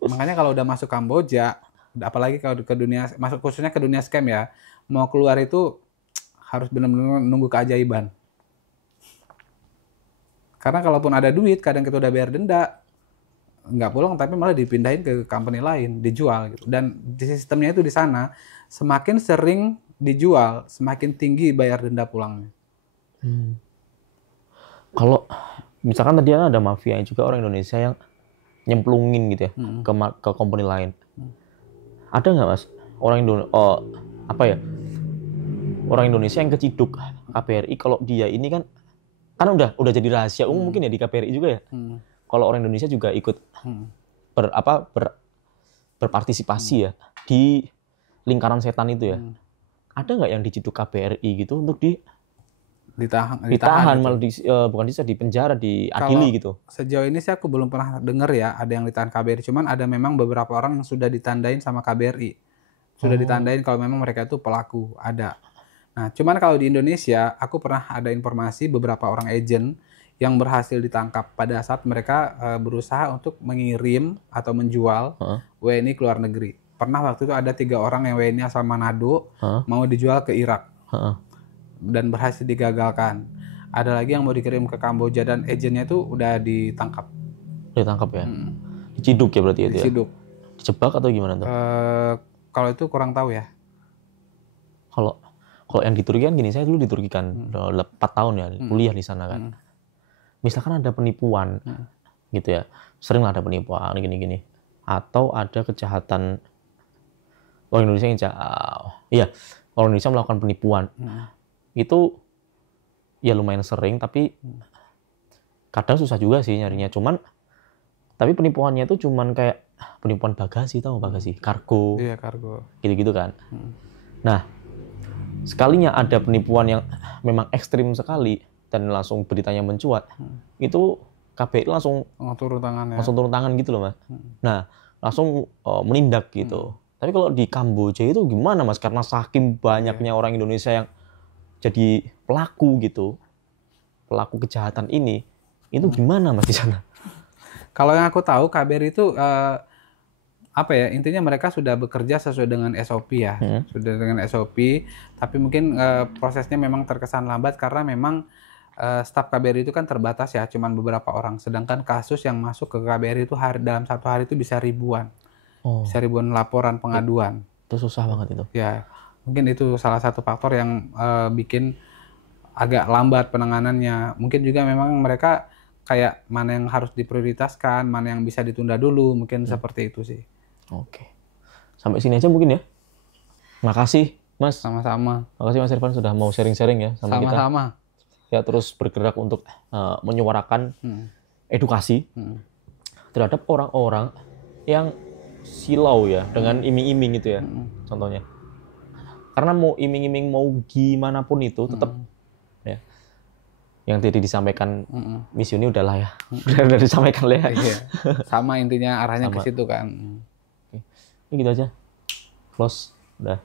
Makanya kalau udah masuk Kamboja, apalagi kalau ke dunia, masuk khususnya ke dunia scam ya, mau keluar itu harus benar-benar nunggu keajaiban. Karena kalaupun ada duit, kadang kita udah bayar denda, nggak pulang, tapi malah dipindahin ke company lain, dijual gitu. Dan di sistemnya itu di sana, semakin sering dijual, semakin tinggi bayar denda pulangnya. Kalau misalkan tadi ada mafia juga orang Indonesia yang nyemplungin gitu ya ke company lain. Ada nggak mas orang orang Indonesia yang keciduk KBRI kalau dia ini kan udah jadi rahasia umum mungkin ya di KBRI juga ya. Kalau orang Indonesia juga ikut berpartisipasi ya di lingkaran setan itu ya. Ada nggak yang diciduk KBRI gitu untuk ditahan malah bukan di penjara, diadili gitu. Sejauh ini sih aku belum pernah dengar ya ada yang ditahan KBRI, cuman ada memang beberapa orang yang sudah ditandain sama KBRI. Sudah ditandain kalau memang mereka itu pelaku, ada. Nah, cuman kalau di Indonesia aku pernah ada informasi beberapa orang agent yang berhasil ditangkap pada saat mereka berusaha untuk mengirim atau menjual WNI ke luar negeri. Pernah waktu itu ada 3 orang yang WNI asal Manado mau dijual ke Irak. Dan berhasil digagalkan. Ada lagi yang mau dikirim ke Kamboja dan agennya itu udah ditangkap. Ditangkap ya? Diciduk ya berarti itu ya? Diciduk. Dijebak atau gimana tuh? Kalau itu kurang tahu ya. Kalau yang di Turki kan gini, saya dulu di Turki kan 4 tahun ya kuliah di sana kan. Misalkan ada penipuan gitu ya, sering ada penipuan gini-gini. Atau ada kejahatan orang Indonesia yang orang Indonesia melakukan penipuan. Itu ya lumayan sering, tapi kadang susah juga sih nyarinya. Tapi penipuannya itu cuman kayak penipuan bagasi, tahu bagasi, kargo. Iya, kargo. Gitu-gitu kan. Nah, sekalinya ada penipuan yang memang ekstrim sekali dan langsung beritanya mencuat, itu KBRI langsung turun tangan ya. Langsung turun tangan gitu loh, Mas. Nah, langsung menindak gitu. Tapi kalau di Kamboja itu gimana, Mas? Karena saking banyaknya orang Indonesia yang jadi pelaku gitu, pelaku kejahatan ini, itu gimana Mas di sana? Kalau yang aku tahu KBRI itu apa ya, intinya mereka sudah bekerja sesuai dengan SOP ya, sudah dengan SOP, tapi mungkin prosesnya memang terkesan lambat karena memang staf KBRI itu kan terbatas ya, cuman beberapa orang. Sedangkan kasus yang masuk ke KBRI itu dalam satu hari itu bisa ribuan, bisa ribuan laporan pengaduan. Itu susah banget itu. Ya, mungkin itu salah satu faktor yang bikin agak lambat penanganannya. Mungkin juga memang mereka kayak mana yang harus diprioritaskan, mana yang bisa ditunda dulu, mungkin seperti itu sih. Oke. Sampai sini aja mungkin ya. Makasih, Mas. Sama-sama. Makasih Mas Irfan sudah mau sharing-sharing ya sama kita. Sama-sama. Ya terus bergerak untuk menyuarakan edukasi terhadap orang-orang yang silau ya dengan iming-iming itu ya. Contohnya. Karena mau iming-iming mau gimana pun itu tetap ya. Yang tadi disampaikan Miss Yuni udahlah ya. Udah disampaikan lah ya. Iya. Sama intinya arahnya ke situ kan. Ini gitu aja. Close. Udah.